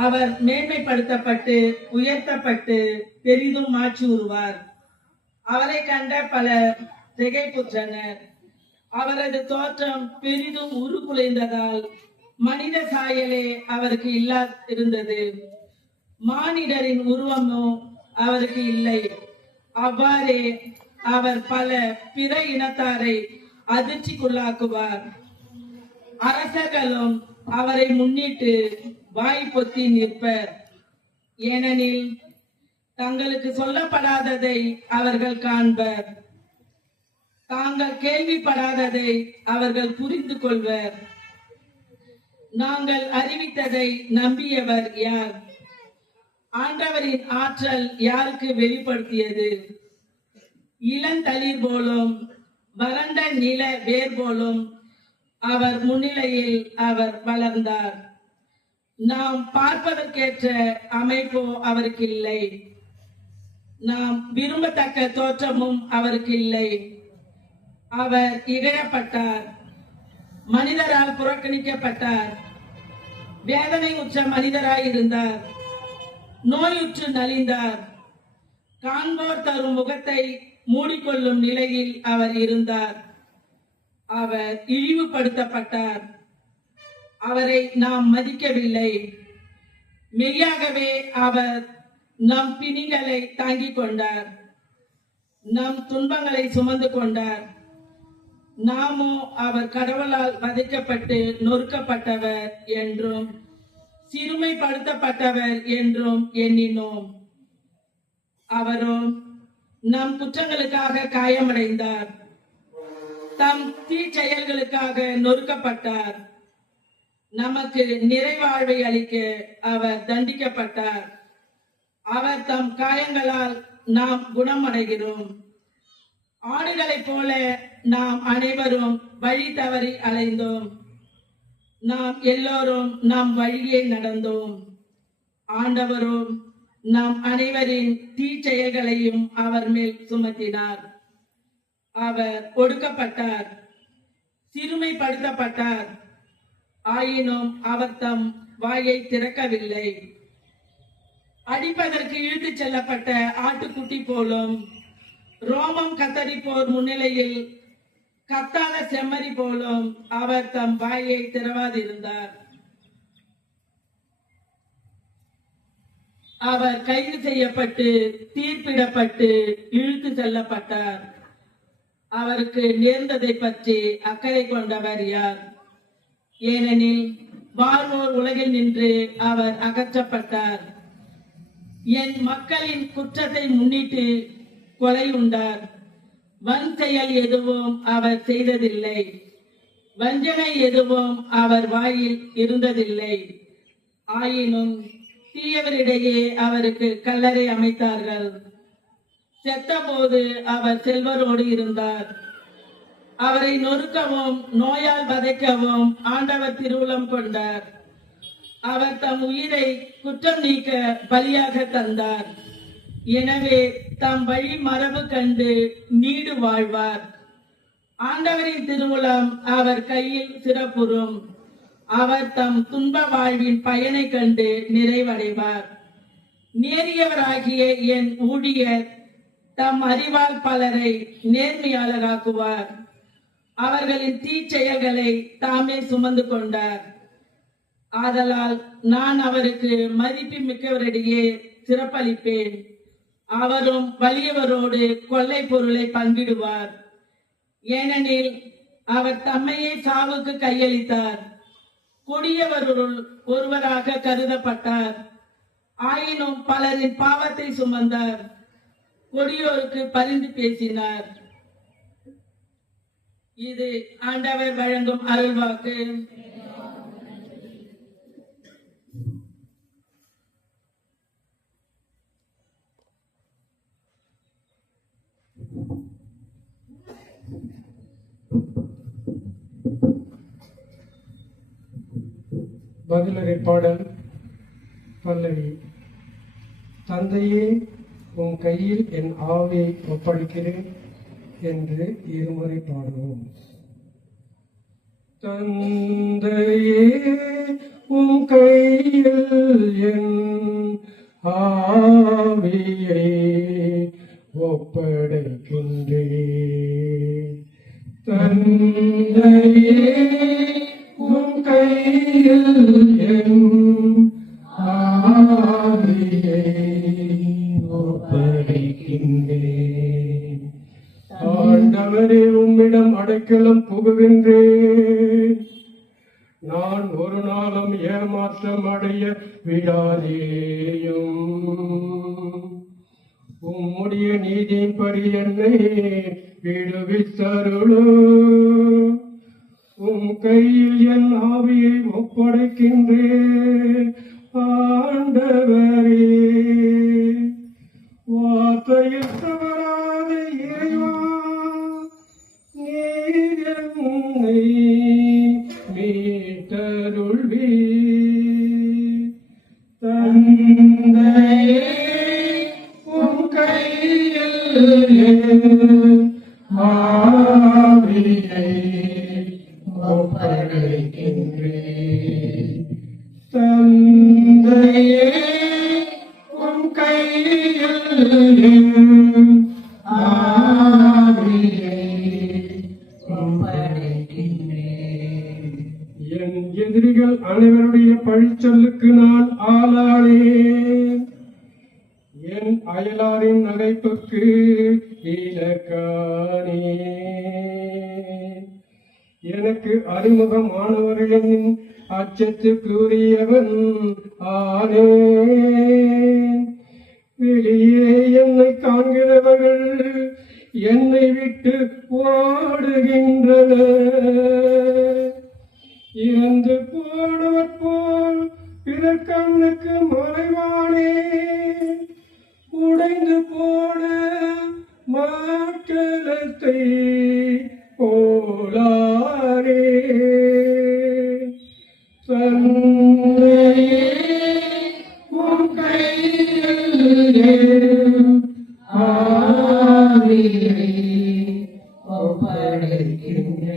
அவர் மேன்மைப்படுத்தப்பட்டு உயர்த்தப்பட்டு பெரிதும் மாற்றி உருவார். அவரை கண்ட பலர் திகைப்புற்றனர். அவரது தோற்றம் பெரிதும் உருகுலைந்ததால் மனித சாயலே அவருக்கு இருந்தது. மானிடரின் உருவமோ அவருக்கு இல்லை. அவ்வாறே அவர் பல பிற இனத்தாரை அதிர்ச்சிக்குள்ளாக்குவார். அரசர்களும் அவரை முன்னிட்டு வாய் பொத்தி நிற்பர். ஏனெனில் தங்களுக்கு சொல்லப்படாததை அவர்கள் காண்பர், தாங்கள் கேள்விப்படாததை அவர்கள் புரிந்து கொள்வர். நாங்கள் அறிவித்ததை நம்பியவர் யார்? ஆண்டவரின் ஆற்றல் யாருக்கு வெளிப்படுத்தியது? இளந்தளிர் போலும் வறண்ட நில வேர் போலும் அவர் முன்னிலையில் அவர் வளர்ந்தார். நாம் பார்ப்பதற்கேற்ற அமைப்போ அவருக்கு இல்லை, நாம் விரும்பத்தக்க தோற்றமும் அவருக்கு இல்லை. அவர் இகழப்பட்டார், மனிதரால் புறக்கணிக்கப்பட்டார். வேதனை உற்ற மனிதராய் இருந்தார், நோயுற்று நலிந்தார். காண்போர் தரும் முகத்தை மூடிக்கொள்ளும் நிலையில் அவர் இருந்தார். அவர் இழிவுபடுத்தப்பட்டார், அவரை நாம் மதிக்கவில்லை. மெய்யாகவே அவர் நம் பிணிகளை தாங்கிக் கொண்டார், நம் துன்பங்களை சுமந்து கொண்டார். நாமோ அவர் கடவுளால் வதைக்கப்பட்டு நொறுக்கப்பட்டவர் என்றும் சிறுமைப்படுத்தப்பட்டவர் என்றும் எண்ணினோம். அவரோ நம் குற்றங்களுக்காக காயமடைந்தார், தம் தீச்செயல்களுக்காக நொறுக்கப்பட்டார். நமக்கு நிறைவாழ்வை அளிக்க அவர் தண்டிக்கப்பட்டார். அவர் தம் காயங்களால் நாம் குணமடைகிறோம். ஆடுகளைப் போல நாம் அனைவரும் வழி தவறி அலைந்தோம். நாம் எல்லோரும் நம் வழியே நடந்தோம். ஆண்டவரும் நம் அனைவரின் தீச்செயல்களையும் அவர் மேல் சுமத்தினார். அவர் ஒடுக்கப்பட்டார், சிறுமைப்படுத்தப்பட்டார். ஆயினும் அவர் தம் வாயை திறக்கவில்லை. அடிப்பதற்கு இழுத்துச் செல்லப்பட்ட ஆட்டுக்குட்டி போலும், ரோமம் கத்தரிப்போர் முன்னிலையில் கத்தாத செம்மறி போலும் அவர் தம் வாயை திறவாதிருந்தார். அவர் கைது செய்யப்பட்டு தீர்ப்பிடப்பட்டு இழுத்து செல்லப்பட்டார். அவருக்கு நேர்ந்ததை பற்றி அக்கறை கொண்டவர் யார்? ஏனெனில் வாழ்வோர் உலகில் நின்று அவர் அகற்றப்பட்டார். என் மக்களின் குற்றத்தை முன்னிட்டு கொலை உண்டார். வன் செயல் எதுவும் அவர் செய்ததில்லை, வஞ்சனை எதுவும் அவர் வாயில் இருந்ததில்லை. ஆயினும் தீயவரிடையே அவருக்கு கல்லறை அமைத்தார்கள். செத்தபோது அவர் செல்வரோடு இருந்தார். அவரை நொறுக்கவும் நோயால் வதைக்கவும் ஆண்டவர் திருவுளம் கொண்டார். அவர் தம் உயிரை குற்றம் நீக்க பலியாக தந்தார். எனவே தம் வழி மரபு கண்டு நீடு வாழ்வார். ஆண்டவரின் திருவுளம் அவர் கையில் சிறப்புறும். அவர் தம் துன்ப வாழ்வின் பயனை கண்டு நிறைவடைவார். நேரியவராகிய என் ஊழியர் தம் அறிவால் பலரை நேர்மையாளராக்குவார். அவர்களின் தீச்செயல்களை தாமே சுமந்து கொண்டார். ஆதலால் நான் அவருக்கு மதிப்பு மிக்கவரிடையே சிறப்பளிப்பேன். அவரும் வலியவரோடு கொள்ளை பொருளை பங்கிடுவார். ஏனெனில் அவர் தம்மையே சாவுக்கு கையளித்தார். கொடியவருள் ஒருவராக கருதப்பட்டார். ஆயினும் பலரின் பாவத்தை சுமந்தார். கொடியோருக்கு பரிந்து பேசினார். இது ஆண்டவர் வழங்கும் அருள்வாக்கு. பதிலுரை பாடல் பல்லவி. தந்தையே, உன் கையில் என் ஆவியை ஒப்படைக்கிறேன் என்று இருமுறை பாடுவோம். தந்தையே உம் கையில் என் ஆவியை ஒப்படைக்கின்றேன். தந்தையே உம் கையில் என் ஆவியை ஒப்படைக்கின்றேன். ஆண்டவரே, உம்மிடம் அடைக்கலம் புகுகின்றேன். நான் ஒரு நாளும் ஏமாற்றம் அடைய விடாதேயும். உம்முடைய நீதியின்படி என்னை விடுவித்தருளும். உம் கையில் என் ஆவியை ஒப்படைக்கின்றேன். ஆண்டவரே, வார்த்தையில் தவறாத இறைவா, நீர் என்னை மீட்டருள்வீர். தந்தையே, உம் கையில் என் ஆவியை ஒப்படைக்கின்றேன். தந்தையே, உம் கையில் என் ஆவியை ஒப்படைக்கின்றேன். என் எதிரிகள் அனைவருடைய பழிச்சொல்லுக்கு நான் ஆளானேன். என் அயலாரின் நகைப்புக்கு இலக்கானேன். எனக்கு அறிமுகமானவர்களின் அச்சத்துக்குரியவன் ஆனேன். வெளியே என்னை காண்கிறவர்கள் என்னை விட்டு ஓடுகின்றனர். இறந்து போனவர் போல் பிறர் கண்ணுக்கு மறைவானே. உடைந்து போன மாற்றத்தை போலாரே. தந்தையே, உம் கையில் என் ஆவியை ஒப்படைக்கின்றேன்.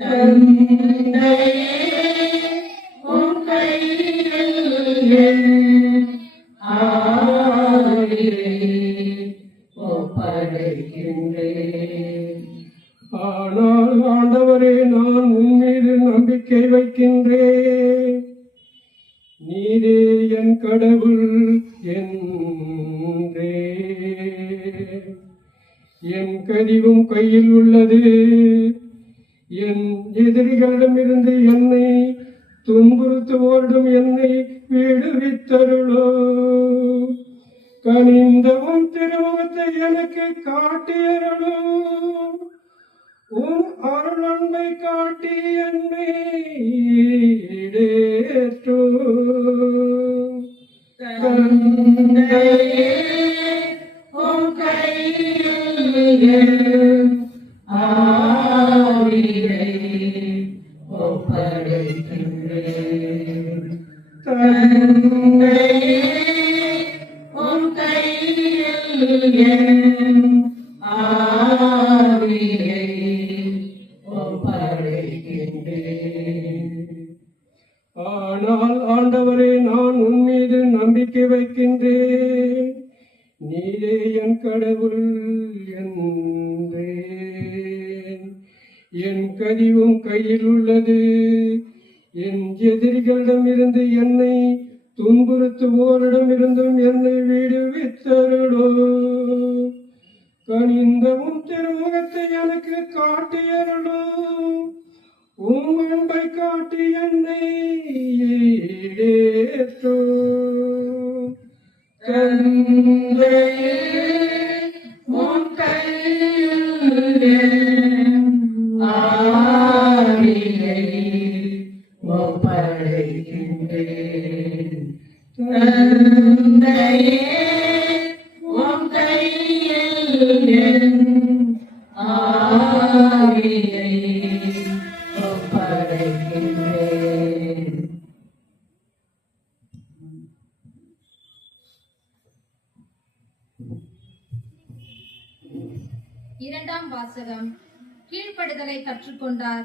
தந்தையே, உம் கையில் என் ஆவியை ஒப்படைக்கின்றேன். ஆனால் ஆண்டவரே, நான் உன் மீது நம்பிக்கை வைக்கின்றேன். நீரே என் கடவுள் என்றே. என் கதிவும் கையில் உள்ளது. என் எதிரிகளிடமிருந்து என்னை துன்புறுத்துவோரிடம் என்னை விடுவித்தருளோ. கனிந்தவும் திருமுகத்தை எனக்கு காட்டியருளோ. உன் அருள் அன்பை காட்டி என்னை ஈடேற்றோ. தந்தையே, உம் கையில் என் ஆவியை ஒப்படைக்கின்றேன். தந்தையே, உம் கையில் என் ஆவியை ஒப்படைக்கின்றேன். ஆனால் ஆண்டவரே, நான் உன் மீது நம்பிக்கை வைக்கின்றேன். நீரே என் கடவுள் என்றேன். என் கதிவும் கையில் உள்ளது. என் எதிரிகளிடமிருந்து என்னை துன்புறுத்துவோரிடமிருந்தும் என்னை விடுவித்தருளோ. கனிந்தவும் திருமுகத்தை எனக்கு காட்டியருளோ. உம் அன்பை காட்டி என்னை ஈடேற்றோ. தந்தையே, உம் கையில் என் ஆவியை ஒப்படைக்கின்றேன். தந்தையே, உம் கையில் என் ஆவியை ஒப்படைக்கின்றேன். இரண்டாம் வாசகம். கீழ்ப்படுதலை கற்றுக்கொண்டார்,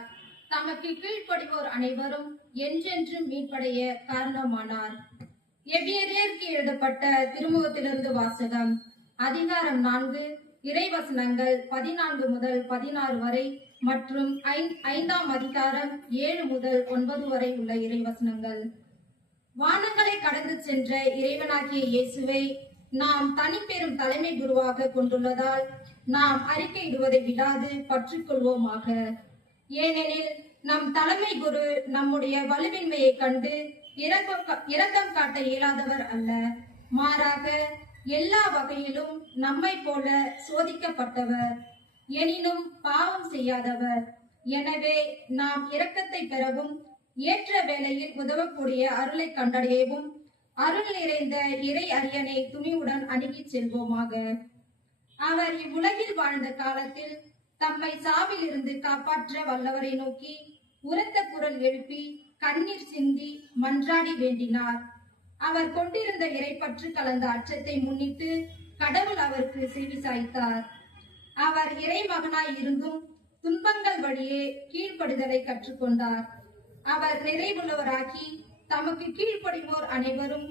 தமக்கு கீழ்ப்படிவோர் அனைவரும் என்றென்றும் மீட்படைய காரணமானார். எபிரேயருக்கு எழுதப்பட்ட திருமுகத்திலிருந்து வாசகம். அதிகாரம் 4, இறைவசனங்கள் 14 முதல் 16 வரை மற்றும் 5ஆம் அதிகாரம் 7 முதல் 9 வரை உள்ள இறைவசனங்கள். வானங்களை கடந்து சென்ற இறைவனாகிய இயேசுவை நாம் தனிப்பெரும் தலைமை குருவாக கொண்டுள்ளதால் நாம் அறிக்கையிடுவதை விடாது பற்றிக்கொள்வோமாக. ஏனெனில் நம் தலைமை குரு நம்முடைய வலுவின்மையை கண்டு இரக்கம் காட்ட இயலாதவர் அல்ல, மாறாக எல்லா வகையிலும் நம்மை போல சோதிக்கப்பட்டவர், எனினும் பாவம் செய்யாதவர். எனவே நாம் இரக்கத்தை பெறவும் ஏற்ற வேளையில் உதவக்கூடிய அருளை கண்டடையவும் அருள் நிறைந்த இறை அரியணை துணிவுடன் அணுகிச் செல்வோமாக. அவர் இவ்வுலகில் வாழ்ந்த காலத்தில் தம்மை சாவிலிருந்து காப்பாற்ற வல்லவரை நோக்கி உரத்த குரல் எழுப்பி கண்ணீர் சிந்தி மன்றாடி வேண்டினார். அவர் கொண்டிருந்த இறைப்பற்று கலந்த அச்சத்தை முன்னிட்டு கடவுள் அவருக்கு செவி சாய்த்தார். அவர் இறை மகனாய் இருந்தும் துன்பங்கள் வழியே கீழ்ப்படுதலை கற்றுக்கொண்டார். அவர் நிறைவுள்ளவராகி தமக்கு கீழ்ப்படிவோர் அனைவரும்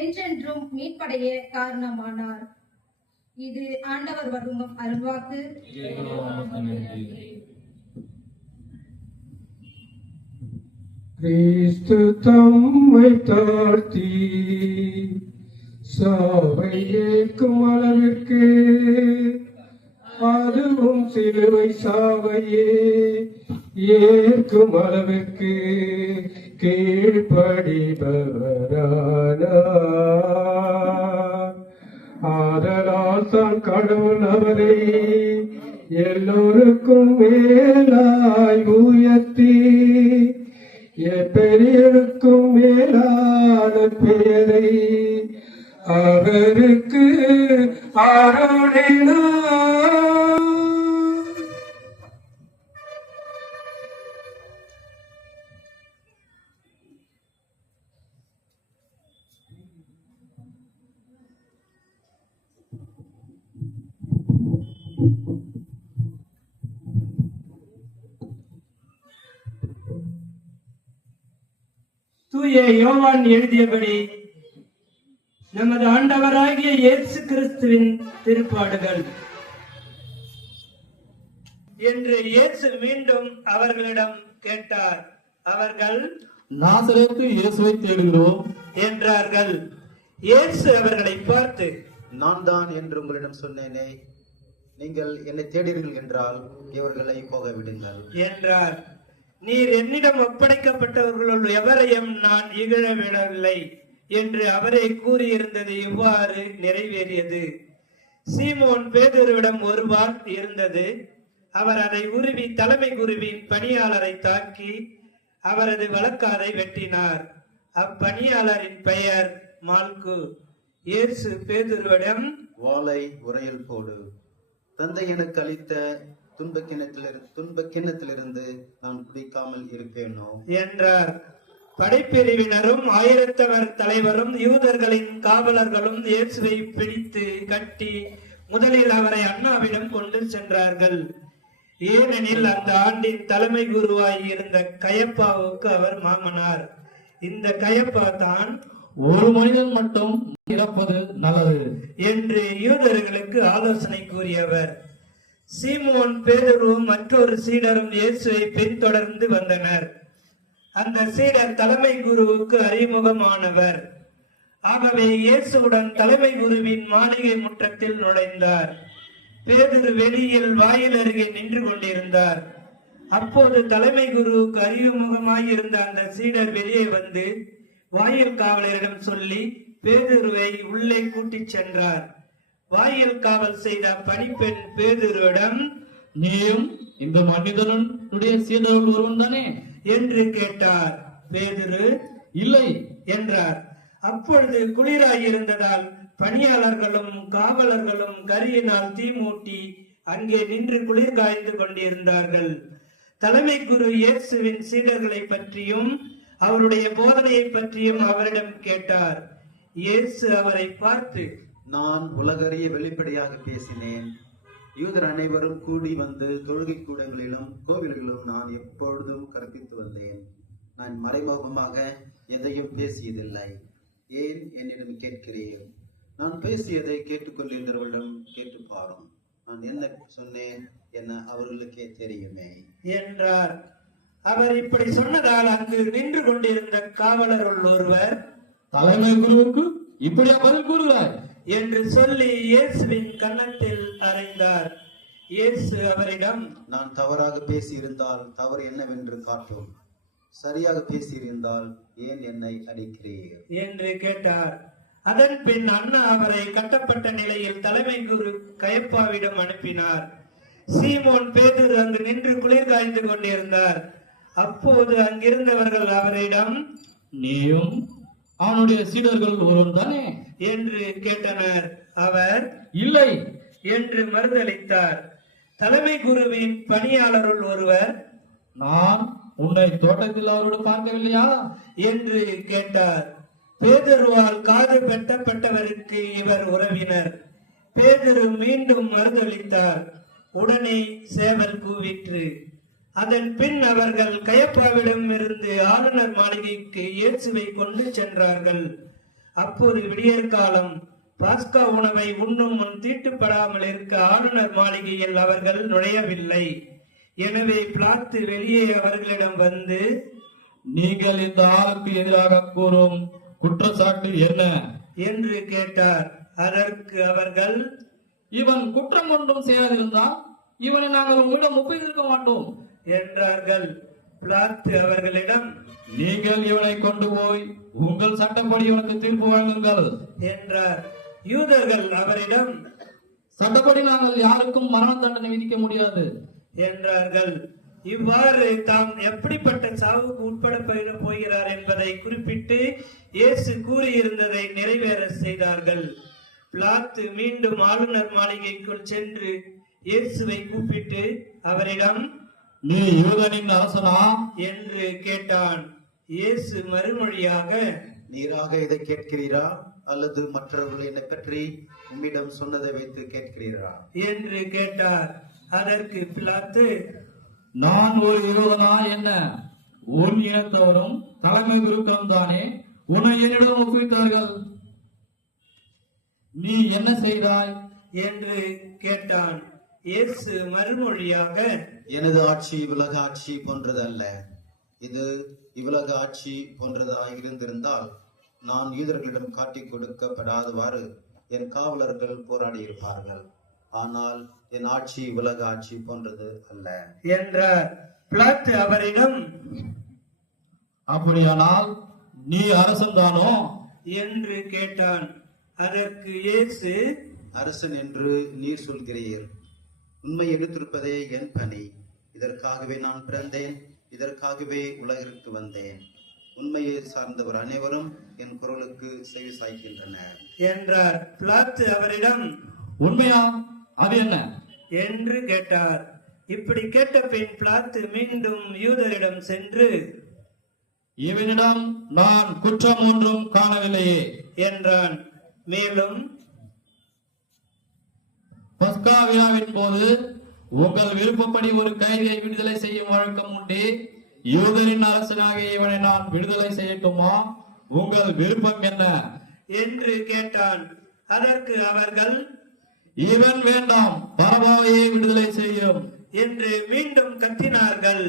என்றென்றும் மீட்படைய காரணமானார். இது ஆண்டவர் வழங்கும் அருள்வாக்கு. கிறிஸ்து தம்மை தாழ்த்தி சாவை ஏற்கும் அளவிற்கு, அதுவும் சிலுவை சாவையே ஏற்கும் அளவிற்கு கீழ்ப்படிபவரானார். ஆதலால் தான் கடவுள் அவரை எல்லோருக்கும் மேலாய் உயர்த்தி பெரியருக்கும் மேலான பெயரை அவருக்கு அருளினார். தூய யோவான் எழுதியபடி நமது ஆண்டவராகிய இயேசு கிறிஸ்துவின் திருப்பாடுகள். என்று இயேசு மீண்டும் அவர்களிடம் கேட்டார். அவர்கள், நாசரேத்து இயேசுவை தேடுகிறோம் என்றார்கள். இயேசு அவர்களை பார்த்து, நான் தான் என்று உங்களிடம் சொன்னேனே, நீங்கள் என்னை தேடுகிறீர்கள் என்றால் இவர்களை போக விடுங்கள் என்றார். நீர் என்னிடம் ஒப்படைக்கப்பட்டவர்களுள் எவரையும் நான் இகழ விடவில்லை என்று அவரே கூறியிருந்தது இவ்வாறு நிறைவேறியது. சீமோன் பேதுருவிடம் ஒரு வாள் இருந்தது. அவர் அதை உருவி தலைமை குருவின் பணியாளரை தாக்கி அவரது வலக்காதை வெட்டினார். அப்பணியாளரின் பெயர் மால்கு. இயேசு பேதுருவிடம், வாளை உரையில் போடு. தந்தை எனக்கு அளித்த துன்பக் கிண்ணத்திலிருந்து நான் குடிக்காமல் இருப்பேனோ என்றார். படைப்பிரிவினரும் ஆயிரத்தவர் தலைவரும் யூதர்களின் காவலர்களும் இயேசுவை பிடித்து கட்டி முதலில் அவரை அண்ணாவிடம் கொண்டு சென்றார்கள். ஏனெனில் அந்த ஆண்டின் தலைமை குருவாய் இருந்த கயப்பாவுக்கு அவர் மாமனார். இந்த கயப்பா தான் ஒரு மனிதன் மட்டும் இறப்பது நல்லது என்று யூதர்களுக்கு ஆலோசனை கூறியவர். சீமோன் பேதுருவும் மற்றொரு சீடரும் இயேசுவை பின்தொடர்ந்து வந்தனர். அந்த சீடர் தலைமை குருவுக்கு அறிமுகமானவர். ஆகவே இயேசுவுடன் தலைமை குருவின் மாளிகை முற்றத்தில் நுழைந்தார். பேதுரு வெளியில் வாயில் அருகே நின்று கொண்டிருந்தார். அப்போது தலைமை குருவுக்கு அறிமுகமாயிருந்த அந்த சீடர் வெளியே வந்து வாயில் காவலரிடம் சொல்லி பேதுருவை உள்ளே கூட்டிச் சென்றார். வாயில் காவல் செய்த பணிப்பெண் பேதுருவிடம், நீயும் இந்த மனிதனுடைய சீடர்கள் ஒருவன் தானே என்று கேட்டார். பேதுரு, இல்லை என்றார். அப்பொழுது குளிராயிருந்ததால் பணியாளர்களும் காவலர்களும் கரியினால் தீ மூட்டி அங்கே நின்று குளிர் காய்ந்து கொண்டிருந்தார்கள். தலைமை குரு இயேசுவின் சீடர்களை பற்றியும் அவருடைய போதனையை பற்றியும் அவரிடம் கேட்டார். இயேசு அவரை பார்த்து, நான் உலகறிய வெளிப்படையாக பேசினேன். யூதர் அனைவரும் கூடி வந்து தொழுகை கூடங்களிலும் கோவில்களிலும் நான் எப்பொழுதும் கற்பித்து வந்தேன். நான் மறைமுகமாக எதையும் பேசியதில்லை. ஏன் என்னிடம் கேட்கிறேன்? நான் பேசியதை கேட்டுக்கொண்டிருந்தவர்களிடம் கேட்டு பாரும். நான் என்ன சொன்னேன் என அவர்களுக்கே தெரியுமே என்றார். அவர் இப்படி சொன்னதால் அங்கு நின்று கொண்டிருந்த காவலருள் ஒருவர், தலைமை குருவுக்கு இப்படியா பதில் கூறுகிறாய் என்று சொல்லி இயேசுவின் கன்னத்தில் அறைந்தார். இயேசு அவரிடம், நான் தவறாக பேசியிருந்தால் தவறு என்னவென்று காட்டும். சரியாக பேசியிருந்தால் ஏன் என்னை அடிக்கிறீர் என்று கேட்டார். அதன் பின் அண்ணா அவரை கட்டப்பட்ட நிலையில் தலைமை குரு கயப்பாவிடம் அனுப்பினார். சீமோன் பேதுரு அங்கு நின்று குளிர் காய்ந்து கொண்டிருந்தார். அப்போது அங்கிருந்தவர்கள் அவரிடம், நீயும் அவனுடைய சீடர்கள் ஒருவன் தானே என்று கேட்டனர். அவர் இல்லை என்று மறுதளித்தார். தலைமை குருவின் பணியாளருள் ஒருவர், நான் உன்னை தோட்டத்தில் அவரோடு பார்க்கவில்லையா என்று கேட்டார். பேதுருவால் காது வெட்டப்பட்டவருக்கு இவர் உறவினர். பேதுரு மீண்டும் மறுதளித்தார். உடனே சேவல் கூவிற்று. அதன் பின் அவர்கள் கயப்பாவிடம் இருந்து ஆளுநர் மாளிகைக்கு இயேசுவை கொண்டு சென்றார்கள். அப்போது விடியற்காலம். பாஸ்கா உணவை உண்ணும் முன் தீட்டுப்படாமல் இருக்க ஆளுநர் மாளிகையில் அவர்கள் நுழையவில்லை. எனவே பிலாத்து வெளியே அவர்களிடம் வந்து, நீங்கள் இந்த ஆளுக்கு எதிராக கூறும் குற்றச்சாட்டு என்ன என்று கேட்டார். அதற்கு அவர்கள், இவன் குற்றம் ஒன்றும் செய்யாதிருந்தால் இவனை நாங்கள் உங்களிடம் ஒப்புவிக்க மாட்டோம் என்றார்கள். பிலாத்து அவர்களிடம், நீங்கள் இவனை கொண்டு போய் உங்கள் சட்டப்படி இவனுக்கு தீர்ப்பு வழங்குங்கள் என்றார். யூதர்கள் அவரிடம், சட்டப்படி நாங்கள் யாருக்கும் மரண தண்டனை விதிக்க முடியாது என்றார்கள். இவ்வாறு தாம் எப்படிப்பட்ட சாவுக்கு உட்பட போகிறார் என்பதை குறிப்பிட்டு இயேசு கூறியிருந்ததை நிறைவேற செய்தார்கள். பிலாத்து மீண்டும் ஆளுநர் மாளிகைக்குள் சென்று இயேசுவை கூப்பிட்டு அவரிடம், நீ யூதனின் அரசனா என்று கேட்டான். இயேசு மறுமொழியாக, நீராக இதை கேட்கிறீரா அல்லது மற்றவர்கள் என்னை பற்றி உம்மிடம் சொன்னதை வைத்து கேட்கிறீரா என்று கேட்டார். அதற்கு பிலாத்து, நான் ஒரு யூதனா என்ன? உன் இனத்தவரும் தலைமை குருக்களும் தானே உன்னை என்னிடம் ஒப்புவித்தார்கள். நீ என்ன செய்தாய் என்று கேட்டான். இயேசு மறுமொழியாக, எனது ஆட்சி இவ்வுலக ஆட்சி போன்றது அல்ல. இது இவ்வுலக ஆட்சி போன்றதாக இருந்திருந்தால் நான் யூதர்களிடம் காட்டிக் கொடுக்கப்படாதவாறு என் காவலர்கள் போராடி இருப்பார்கள். ஆனால் என் ஆட்சி இவ்வுலக ஆட்சி போன்றது அல்ல என்றார். பிலாத்து அவரிடம், அப்படியானால் நீ அரசன் தானோ என்று கேட்டான். அதற்கு இயேசு, அரசன் என்று நீர் சொல்கிறீர். உண்மை எடுத்திருப்பதே என் பணி. இதற்காகவே நான் பிறந்தேன், இதற்காகவே உலகிற்கு வந்தேன். உண்மையை சார்ந்தவர் அனைவரும் என் குரலுக்கு செவி சாய்க்கின்றனர் என்றார். பிலாத்து அவரிடம், உண்மையா? அது என்ன என்று கேட்டார். இப்படி கேட்ட பின் பிலாத்து மீண்டும் யூதரிடம் சென்று, இவனிடம் நான் குற்றம் ஒன்றும் காணவில்லையே என்றான். மேலும், பஸ்கா விழாவின் போது உங்கள் விருப்பப்படி ஒரு கைதியை விடுதலை செய்யும் வழக்கம் உண்டு. யூதரின் அரசனாகிய இவனை நான் விடுதலை செய்யட்டுமா? உங்கள் விருப்பம் என்ன என்று கேட்டான். அதற்கு அவர்கள், இவன் வேண்டாம், பரபாவையே விடுதலை செய்யும் என்று மீண்டும் கத்தினார்கள்.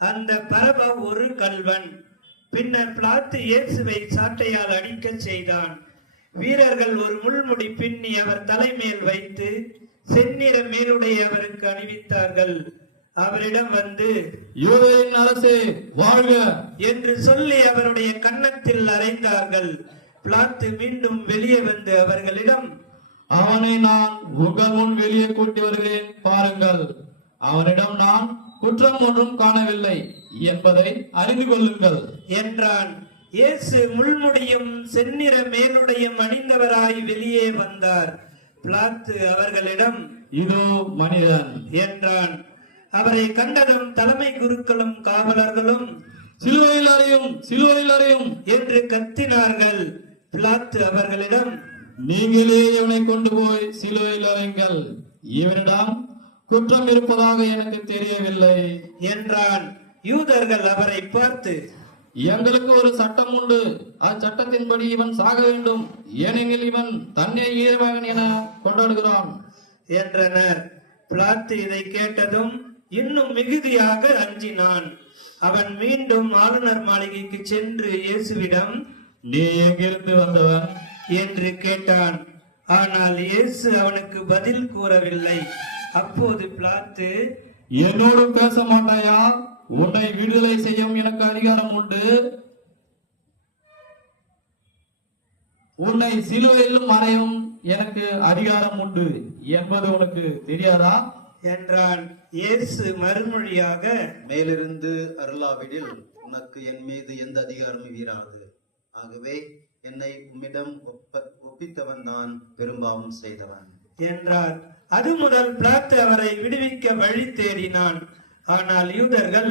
அந்த பரபா ஒரு கள்வன். பின்னர் பிலாத்து இயேசுவை சாட்டையால் அடிக்கச் செய்தான். வீரர்கள் ஒரு முள்முடி பின்னி அவர் தலைமேல் வைத்து செந்நிற மேலுடைய அவருக்கு அணிவித்தார்கள். அவரிடம் வந்து, யூதரின் அரசே வாழ்க என்று சொல்லி அவருடைய கன்னத்தில் அறைந்தார்கள். பிலாத்து மீண்டும் வெளியே வந்து அவர்களிடம், அவனை நான் உங்கள் முன் வெளியே கூட்டி வருகிறேன், பாருங்கள். அவனிடம் நான் குற்றம் ஒன்றும் காணவில்லை என்பதை அறிந்து கொள்ளுங்கள் என்றான். இயேசு முள்முடியும் செந்நிற மேலுடையும் அணிந்தவராய் வெளியே வந்தார். பிலாத்து அவர்களிடம், இதோ மனிதன் என்றான். அவரை கண்டதும் தலைமை குருக்களும் காவலர்களும், சிலுவையில் அறையும், சிலுவையில் அறையும் என்று கத்தினார்கள். பிலாத்து அவர்களிடம், நீங்களே இவனை கொண்டு போய் சிலுவையில் அறையுங்கள். இவனிடம் குற்றம் இருப்பதாக எனக்கு தெரியவில்லை என்றான். யூதர்கள் அவரை பார்த்து, எங்களுக்கு ஒரு சட்டம் உண்டு, அச்சட்டத்தின்படி இவன் சாக வேண்டும், ஏனெனில் இவன் தன்னை இறைமகன் என கொண்டாடுகிறான் என்றனர். பிலாத்து இதை கேட்டதும் இன்னும் மிகுதியாக அஞ்சினான். அவன் மீண்டும் ஆளுநர் மாளிகைக்கு சென்று இயேசுவிடம், நீ எங்கிருந்து வந்தவன் என்று கேட்டான். ஆனால் இயேசு அவனுக்கு பதில் கூறவில்லை. அப்போது பிலாத்து, என்னோடு பேச மாட்டாயா? உன்னை விடுதலை செய்யும் எனக்கு அதிகாரம் உண்டு. உன்னை சிலுவையிலும் அறையும் எனக்கு அதிகாரம் உண்டு என்பது உனக்கு தெரியாதா என்றான். இயேசு மறுமொழியாக, மேலிருந்து அருளாவிடில் உனக்கு என் மீது எந்த அதிகாரமும் வீராது. ஆகவே என்னை உம்மிடம் ஒப்பித்தவன் தான் பெரும்பாவம் செய்தவன் என்றார். அது முதல் பிலாத்து அவரை விடுவிக்க வழி தேடினான். ஆனால் யூதர்கள்,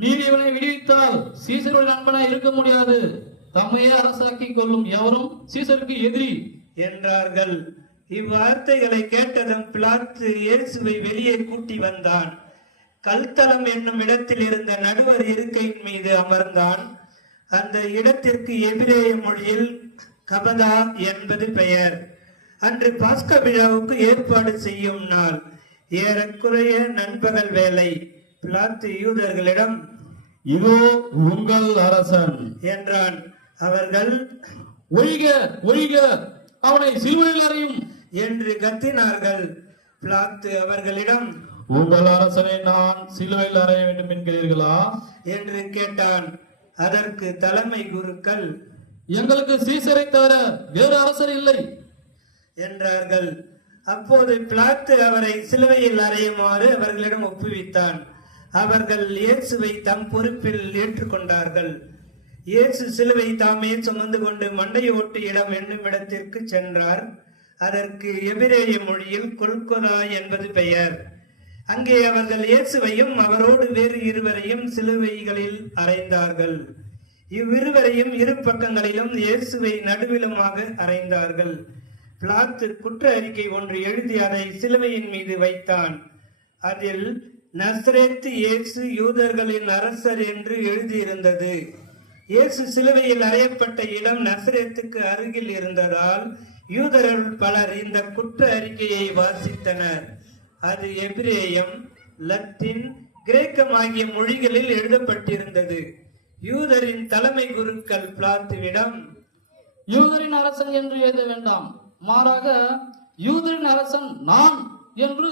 நீர் இவனை விடுவித்தால் சீசருடைய நண்பனாய் இருக்க முடியாது. தம்மையே அரசாக்கி கொள்ளும் எவரும் சீசருக்கு எதிரி என்றார்கள். இவ்வார்த்தைகளை கேட்டதும் பிலாத்து இயேசுவை வெளியே கூட்டி வந்தான். கல்தலம் என்னும் இடத்தில் இருந்த நடுவர் இருக்கையின் மீது அமர்ந்தான். அந்த இடத்திற்கு எபிரேய மொழியில் கபதா என்பது பெயர். அன்று பாஸ்க விழாவுக்கு ஏற்பாடு செய்யும் நாள். ஏறக்குறைய நண்பகல் வேலை. பிலாத்து யூதர்களிடம், இதோ உங்கள் அரசன் என்றான். அவர்கள், ஒழிக ஒழிக, அவனை சிலுவையில் அறையும் என்று கத்தினார்கள். பிலாத்து அவர்களிடம், உங்கள் அரசனை நான் சிலுவையில் அறைய வேண்டும் என்கிறீர்களா என்று கேட்டான். அதற்கு தலைமை குருக்கள், எங்களுக்கு சீசரை தவிர வேறு அரசர் இல்லை என்றார்கள். அப்போது பிலாத்து அவரை சிலுவையில் அறையுமாறு அவர்களிடம் ஒப்புவித்தான். அவர்கள் இயேசுவை தம் பொறுப்பில் ஏற்றுக்கொண்டார்கள். இயேசு சிலுவை தாமே சுமந்து கொண்டு மண்டையோட்டு இடம் என்னும் இடத்திற்கு சென்றார். அதற்கு எபிரேய மொழியில் கொல்கொதா என்பது பெயர். அங்கே அவர்கள் இயேசுவையும் அவரோடு வேறு இருவரையும் சிலுவைகளில் அறைந்தார்கள். இவ்விருவரையும் இரு பக்கங்களிலும் இயேசுவை நடுவிலுமாக அறைந்தார்கள். பிலாத்து குற்ற அறிக்கை ஒன்று எழுதி அதை சிலுவையின் மீது வைத்தான். அதில் நசரேத்து இயேசு யூதர்களின் அரசர் என்று எழுதியிருந்தது. இயேசு சிலுவையில் அறையப்பட்ட இடம் நசரேத்துக்கு அருகில் இருந்ததால் யூதர்கள் பலர் இந்த குற்ற அறிக்கையை வாசித்தனர். அது எபிரேயம், லத்தீன், கிரேக்கம் ஆகிய மொழிகளில் எழுதப்பட்டிருந்தது. யூதரின் தலைமை குருக்கள் பிலாத்துவிடம், யூதரின் அரசன் என்று எழுத வேண்டாம், மாறாக யூதரின் அரசன் நான் என்று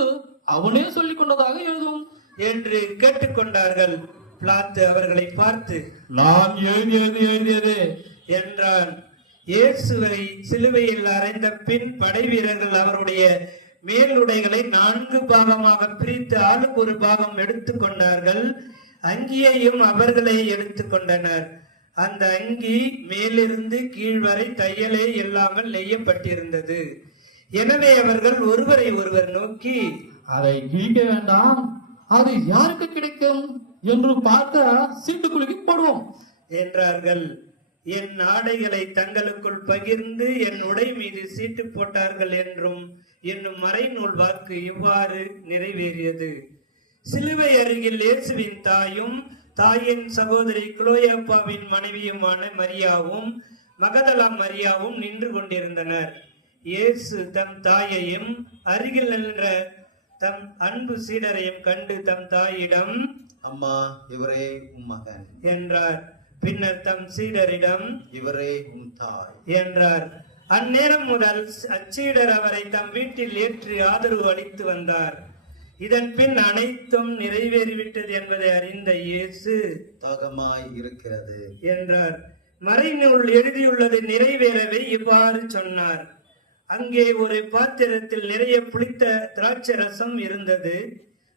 அவனே சொல்லிக் கொண்டதாக எழுதும் என்று கேட்டுக்கொண்டார்கள். பிலாத்து அவர்களை பார்த்து, நான் எழுதியது என்றான். இயேசுவை சிலுவையில் அறைந்த பின் படை வீரர்கள் அவருடைய மேலுடைகளை 4 பாகமாக பிரித்து ஆளுக்கு ஒரு பாகம் எடுத்துக்கொண்டார்கள். அங்கியையும் அவர்களே எடுத்துக்கொண்டனர். அந்த அங்கி மேலிருந்து கீழ் வரை தையலே இல்லாமல் நெய்யப்பட்டிருந்தது. எனவே அவர்கள் ஒருவரை ஒருவர் நோக்கி, அதை கிழிக்க வேண்டாம், அது யாருக்கு கிடைக்கும் என்று பார்க்க சீட்டுக்குலுக்கி போடுவோம் என்றார்கள். என் ஆடைகளை தங்களுக்குள் பகிர்ந்து என் உடை மீது சீட்டு போட்டார்கள் என்றும் என்னும் மறைநூல் வாக்கு இவ்வாறு நிறைவேறியது. சிலுவை அருகில் இயேசுவின் தாயும் தாயின் சகோதரி குலோயாப்பாவின் மனைவியுமான மரியாவும் மகதலா மரியாவும் நின்று கொண்டிருந்தனர். இயேசு தம் தாயையும் அருகில் நின்ற தம் அன்பு சீடரையும் கண்டு தம் தாயிடம், அம்மா, இவரே உம் மகன் என்றார். பின்னர் தம் சீடரிடம், இவரே உம் தாய் என்றார். அந்நேரம் முதல் அச்சீடர் அவரை தம் வீட்டில் ஏற்று ஆதரவு அளித்து வந்தார். இதன் பின் அனைத்தும் நிறைவேறிவிட்டது என்பதை அறிந்த இயேசு, தாகமாய் இருக்கிறது என்றார். மறைநூல் எழுதியுள்ளது நிறைவேறவே இவ்வாறு சொன்னார். அங்கே ஒரு பாத்திரத்தில் நிறைய புளித்த திராட்சை ரசம் இருந்தது.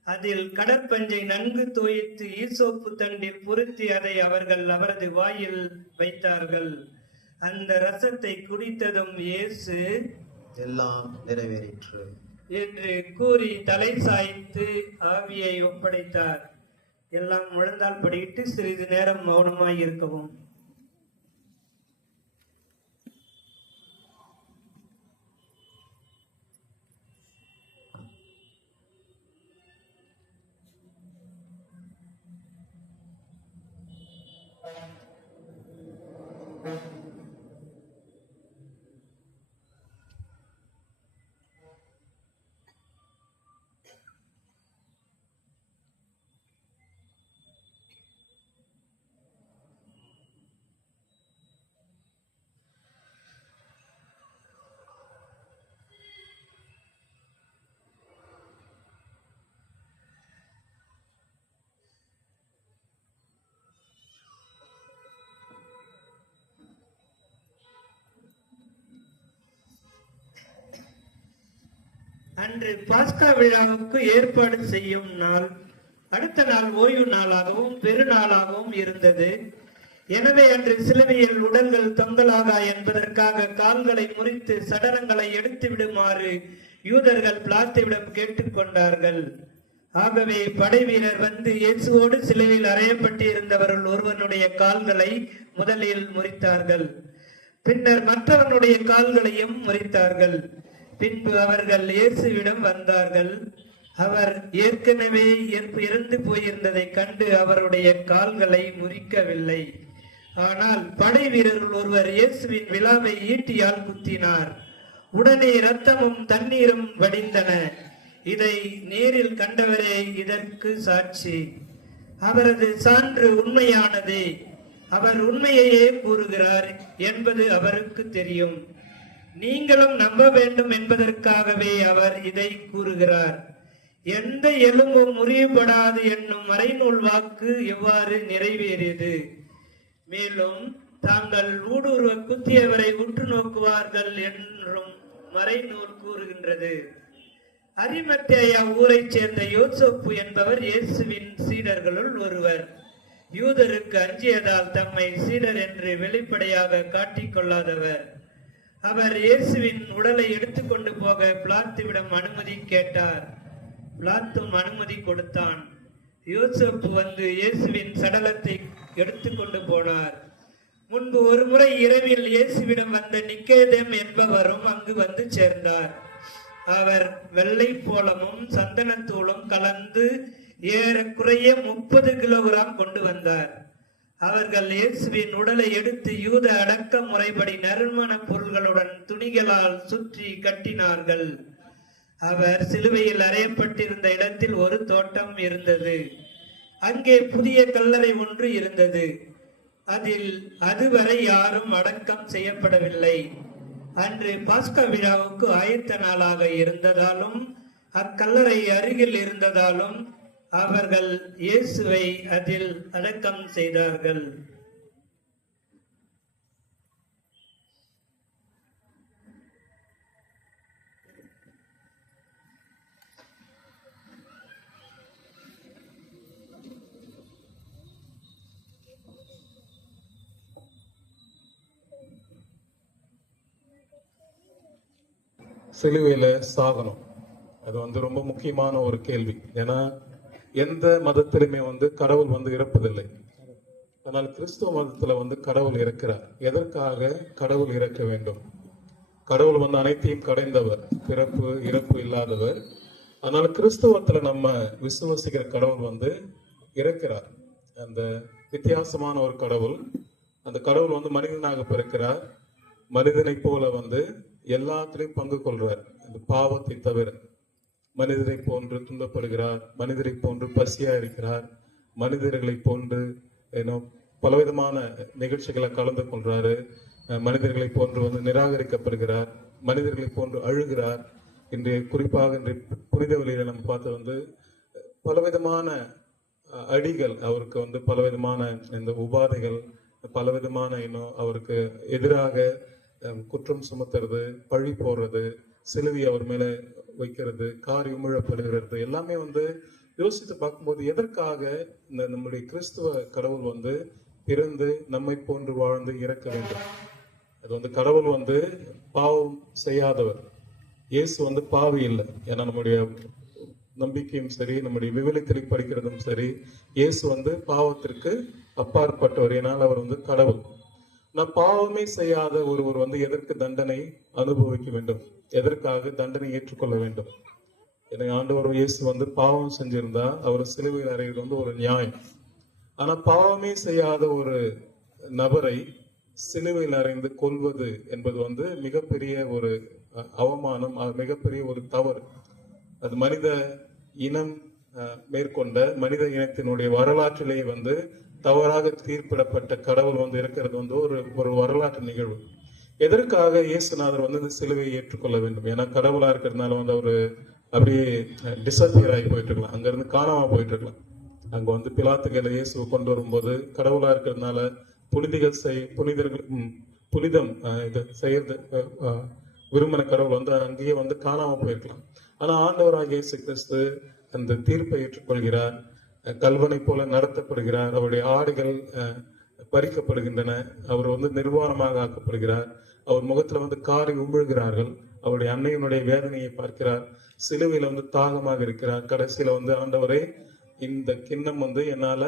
அதில் கடற்பஞ்சை நன்கு தோய்த்து ஈசோப்பு தண்டில் பொருத்தி அதை அவர்கள் அவரது வாயில் வைத்தார்கள். அந்த ரசத்தை குடித்ததும் இயேசு, எல்லாம் நிறைவேறிற்று என்று கூறி தலை சாய்த்து ஆவியை ஒப்படைத்தார். எல்லாம் முழந்தால் படியிட்டு சிறிது நேரம் மௌனமாய் இருக்கவும். அன்று பாஸ்கா விழாவுக்கு ஏற்பாடு செய்யும் நாள் அடுத்த நாள் ஓய்வு நாளாகவும் பெருநாளாகவும் இருந்தது. எனவே அன்று சிலுவையில் உடல்கள் தொங்கலாகா என்பதற்காக கால்களை முறித்து சடலங்களை எடுத்து விடுமாறு யூதர்கள் பிலாத்துவிடம் கேட்டுக்கொண்டார்கள். ஆகவே படை வீரர் வந்து இயேசுவோடு சிலுவையில் அறையப்பட்டு இருந்தவர்கள் ஒருவனுடைய கால்களை முதலில் முறித்தார்கள். பின்னர் மற்றவனுடைய கால்களையும் முறித்தார்கள். பின்பு அவர்கள் இயேசுவிடம் வந்தார்கள். அவர் ஏற்கனவே இறந்து போயிருந்ததை கண்டு அவருடைய கால்களை முறிக்கவில்லை. ஆனால் படை வீரர்கள் ஒருவர் இயேசுவின் விலாவை ஈட்டியால் குத்தினார். உடனே இரத்தமும் தண்ணீரும் வடிந்தன. இதை நேரில் கண்டவரே இதற்கு சாட்சி. அவரது சான்று உண்மையானதே. அவர் உண்மையையே கூறுகிறார் என்பது அவருக்கு தெரியும். நீங்களும் நம்ப வேண்டும் என்பதற்காகவே அவர் இதை கூறுகிறார். எந்த எலும்பும் முறியப்படாது என்னும் மறைநூல் வாக்கு எவ்வாறு நிறைவேறியது? மேலும் தாங்கள் ஊடுருவ குத்தியவரை உற்று நோக்குவார்கள் என்றும் மறைநூல் கூறுகின்றது. அரிமத்தேயா ஊரைச் சேர்ந்த யோசேப்பு என்பவர் இயேசுவின் சீடர்களுள் ஒருவர். யூதருக்கு அஞ்சியதால் தம்மை சீடர் என்று வெளிப்படையாக காட்டிக்கொள்ளாதவர். அவர் இயேசுவின் உடலை எடுத்துக்கொண்டு போக பிலாத்துவிடம் அனுமதி கேட்டார். பிலாத்தும் அனுமதி கொடுத்தான். யோசேப்பு வந்து இயேசுவின் சடலத்தை எடுத்துக்கொண்டு போனார். முன்பு ஒரு முறை இரவில் இயேசுவிடம் வந்த நிக்கோதேம் என்பவரும் அங்கு வந்து சேர்ந்தார். அவர் வெள்ளை போலமும் சந்தனத்தூளும் கலந்து ஏறக்குறைய 30 கிலோகிராம் கொண்டு வந்தார். அவர்கள் இயேசுவின் உடலை எடுத்து யூத அடக்க முறைப்படி நறுமண பொருள்களுடன் துணிகளால் சுற்றி கட்டினார்கள். அவர் சிலுவையில் அறையப்பட்டிருந்த இடத்தில் ஒரு தோட்டம் இருந்தது. அங்கே புதிய கல்லறை ஒன்று இருந்தது. அதில் அதுவரை யாரும் அடக்கம் செய்யப்படவில்லை. அன்று பாஸ்கா விழாவுக்கு ஆயத்த நாளாக இருந்ததாலும் அக்கல்லறை அருகில் இருந்ததாலும் அவர்கள் இயேசுவை அதில் அடக்கம் செய்தார்கள். சிலுவையில சாகனம் அது ரொம்ப முக்கியமான ஒரு கேள்வி. ஏன்னா எந்த மதத்திலுமே கடவுள் இறப்பதில்லை. ஆனால் கிறிஸ்துவ மதத்துல கடவுள் இறக்கிறார். எதற்காக கடவுள் இறக்க வேண்டும்? கடவுள் அனைத்தையும் கடைந்தவர், பிறப்பு இறப்பு இல்லாதவர். அதனால கிறிஸ்தவத்துல நம்ம விசுவசிக்கிற கடவுள் இறக்கிறார். அந்த வித்தியாசமான ஒரு கடவுள். அந்த கடவுள் மனிதனாக பிறக்கிறார். மனிதனை போல எல்லாத்திலையும் பங்கு கொள்றார். அந்த பாவத்தை தவிர மனிதரை போன்று துன்பப்படுகிறார். மனிதரை போன்று பசியா இருக்கிறார். மனிதர்களை போன்று பலவிதமான நிகழ்ச்சிகளை கலந்து கொள்றாரு. மனிதர்களை போன்று நிராகரிக்கப்படுகிறார். மனிதர்களை போன்று அழுகிறார். குறிப்பாக இன்றைய புனித வழியில நம்ம பார்த்து பலவிதமான அடிகள் அவருக்கு பலவிதமான இந்த உபாதைகள், பலவிதமான அவருக்கு எதிராக குற்றம் சுமத்துறது, பழி போடுறது, சிலுவை அவர் மேல வைக்கிறது, காரி உமிழப்படுகிறது, எல்லாமே யோசித்து பார்க்கும்போது எதற்காக இந்த நம்முடைய கிறிஸ்துவ கடவுள் பிறந்து நம்மை போன்று வாழ்ந்து இறக்க வேண்டும்? அது கடவுள் பாவம் செய்யாதவர். இயேசு பாவி இல்லை. ஏன்னா நம்முடைய நம்பிக்கையும் சரி, நம்முடைய விவிலியத்தில் படிக்கிறதும் சரி, இயேசு பாவத்திற்கு அப்பாற்பட்டவர். ஏனால் அவர் கடவுள். நான் பாவமே செய்யாத ஒருவர் எதற்கு தண்டனை அனுபவிக்க வேண்டும்? எதற்காக தண்டனை ஏற்றுக்கொள்ள வேண்டும்? எனக்கு ஆண்டவர் இயேசு பாவம் செஞ்சிருந்தா அவர் சிலுவையில் அறைவது ஒரு நியாயம். ஆனா பாவமே செய்யாத ஒரு நபரை சிலுவையில் அறைந்து கொல்வது என்பது வந்து மிகப்பெரிய ஒரு அவமானம், மிகப்பெரிய ஒரு தவறு. அது மனித இனம் மேற்கொண்ட மனித இனத்தினுடைய வரலாற்றிலேயே வந்து தவறாக தீர்ப்பிடப்பட்ட கடவுள் வந்து இருக்கிறது வந்து ஒரு வரலாற்று நிகழ்வு. எதற்காக இயேசுநாதர் வந்து இந்த சிலுவையை ஏற்றுக்கொள்ள வேண்டும்? ஏன்னா கடவுளா இருக்கிறதுனால வந்து அவரு அப்படியே டிசப்பியர் ஆகி போயிட்டு இருக்கலாம், அங்க இருந்து காணாம போயிட்டு இருக்கலாம். அங்க வந்து பிலாத்துகளை இயேசுவை கொண்டு வரும்போது கடவுளா இருக்கிறதுனால புனிதம் இது செய்யறது விரும்பின கடவுள் வந்து அங்கேயே வந்து காணாம போயிருக்கலாம். ஆனா ஆண்டவராக இயேசு கிறிஸ்து அந்த தீர்ப்பை ஏற்றுக்கொள்கிறார், கல்வனை போல நடத்தப்படுகிறார், அவருடைய ஆடுகள் பறிக்கப்படுகின்றன, அவர் வந்து நிர்வாணமாக ஆக்கப்படுகிறார், அவர் முகத்துல வந்து காரி உமிழ்கிறார்கள், அவருடைய அன்னையினுடைய வேதனையை பார்க்கிறார், சிலுவையில வந்து தாகமாக இருக்கிறார். கடைசியில வந்து ஆண்டவரே, இந்த கிண்ணம் வந்து என்னால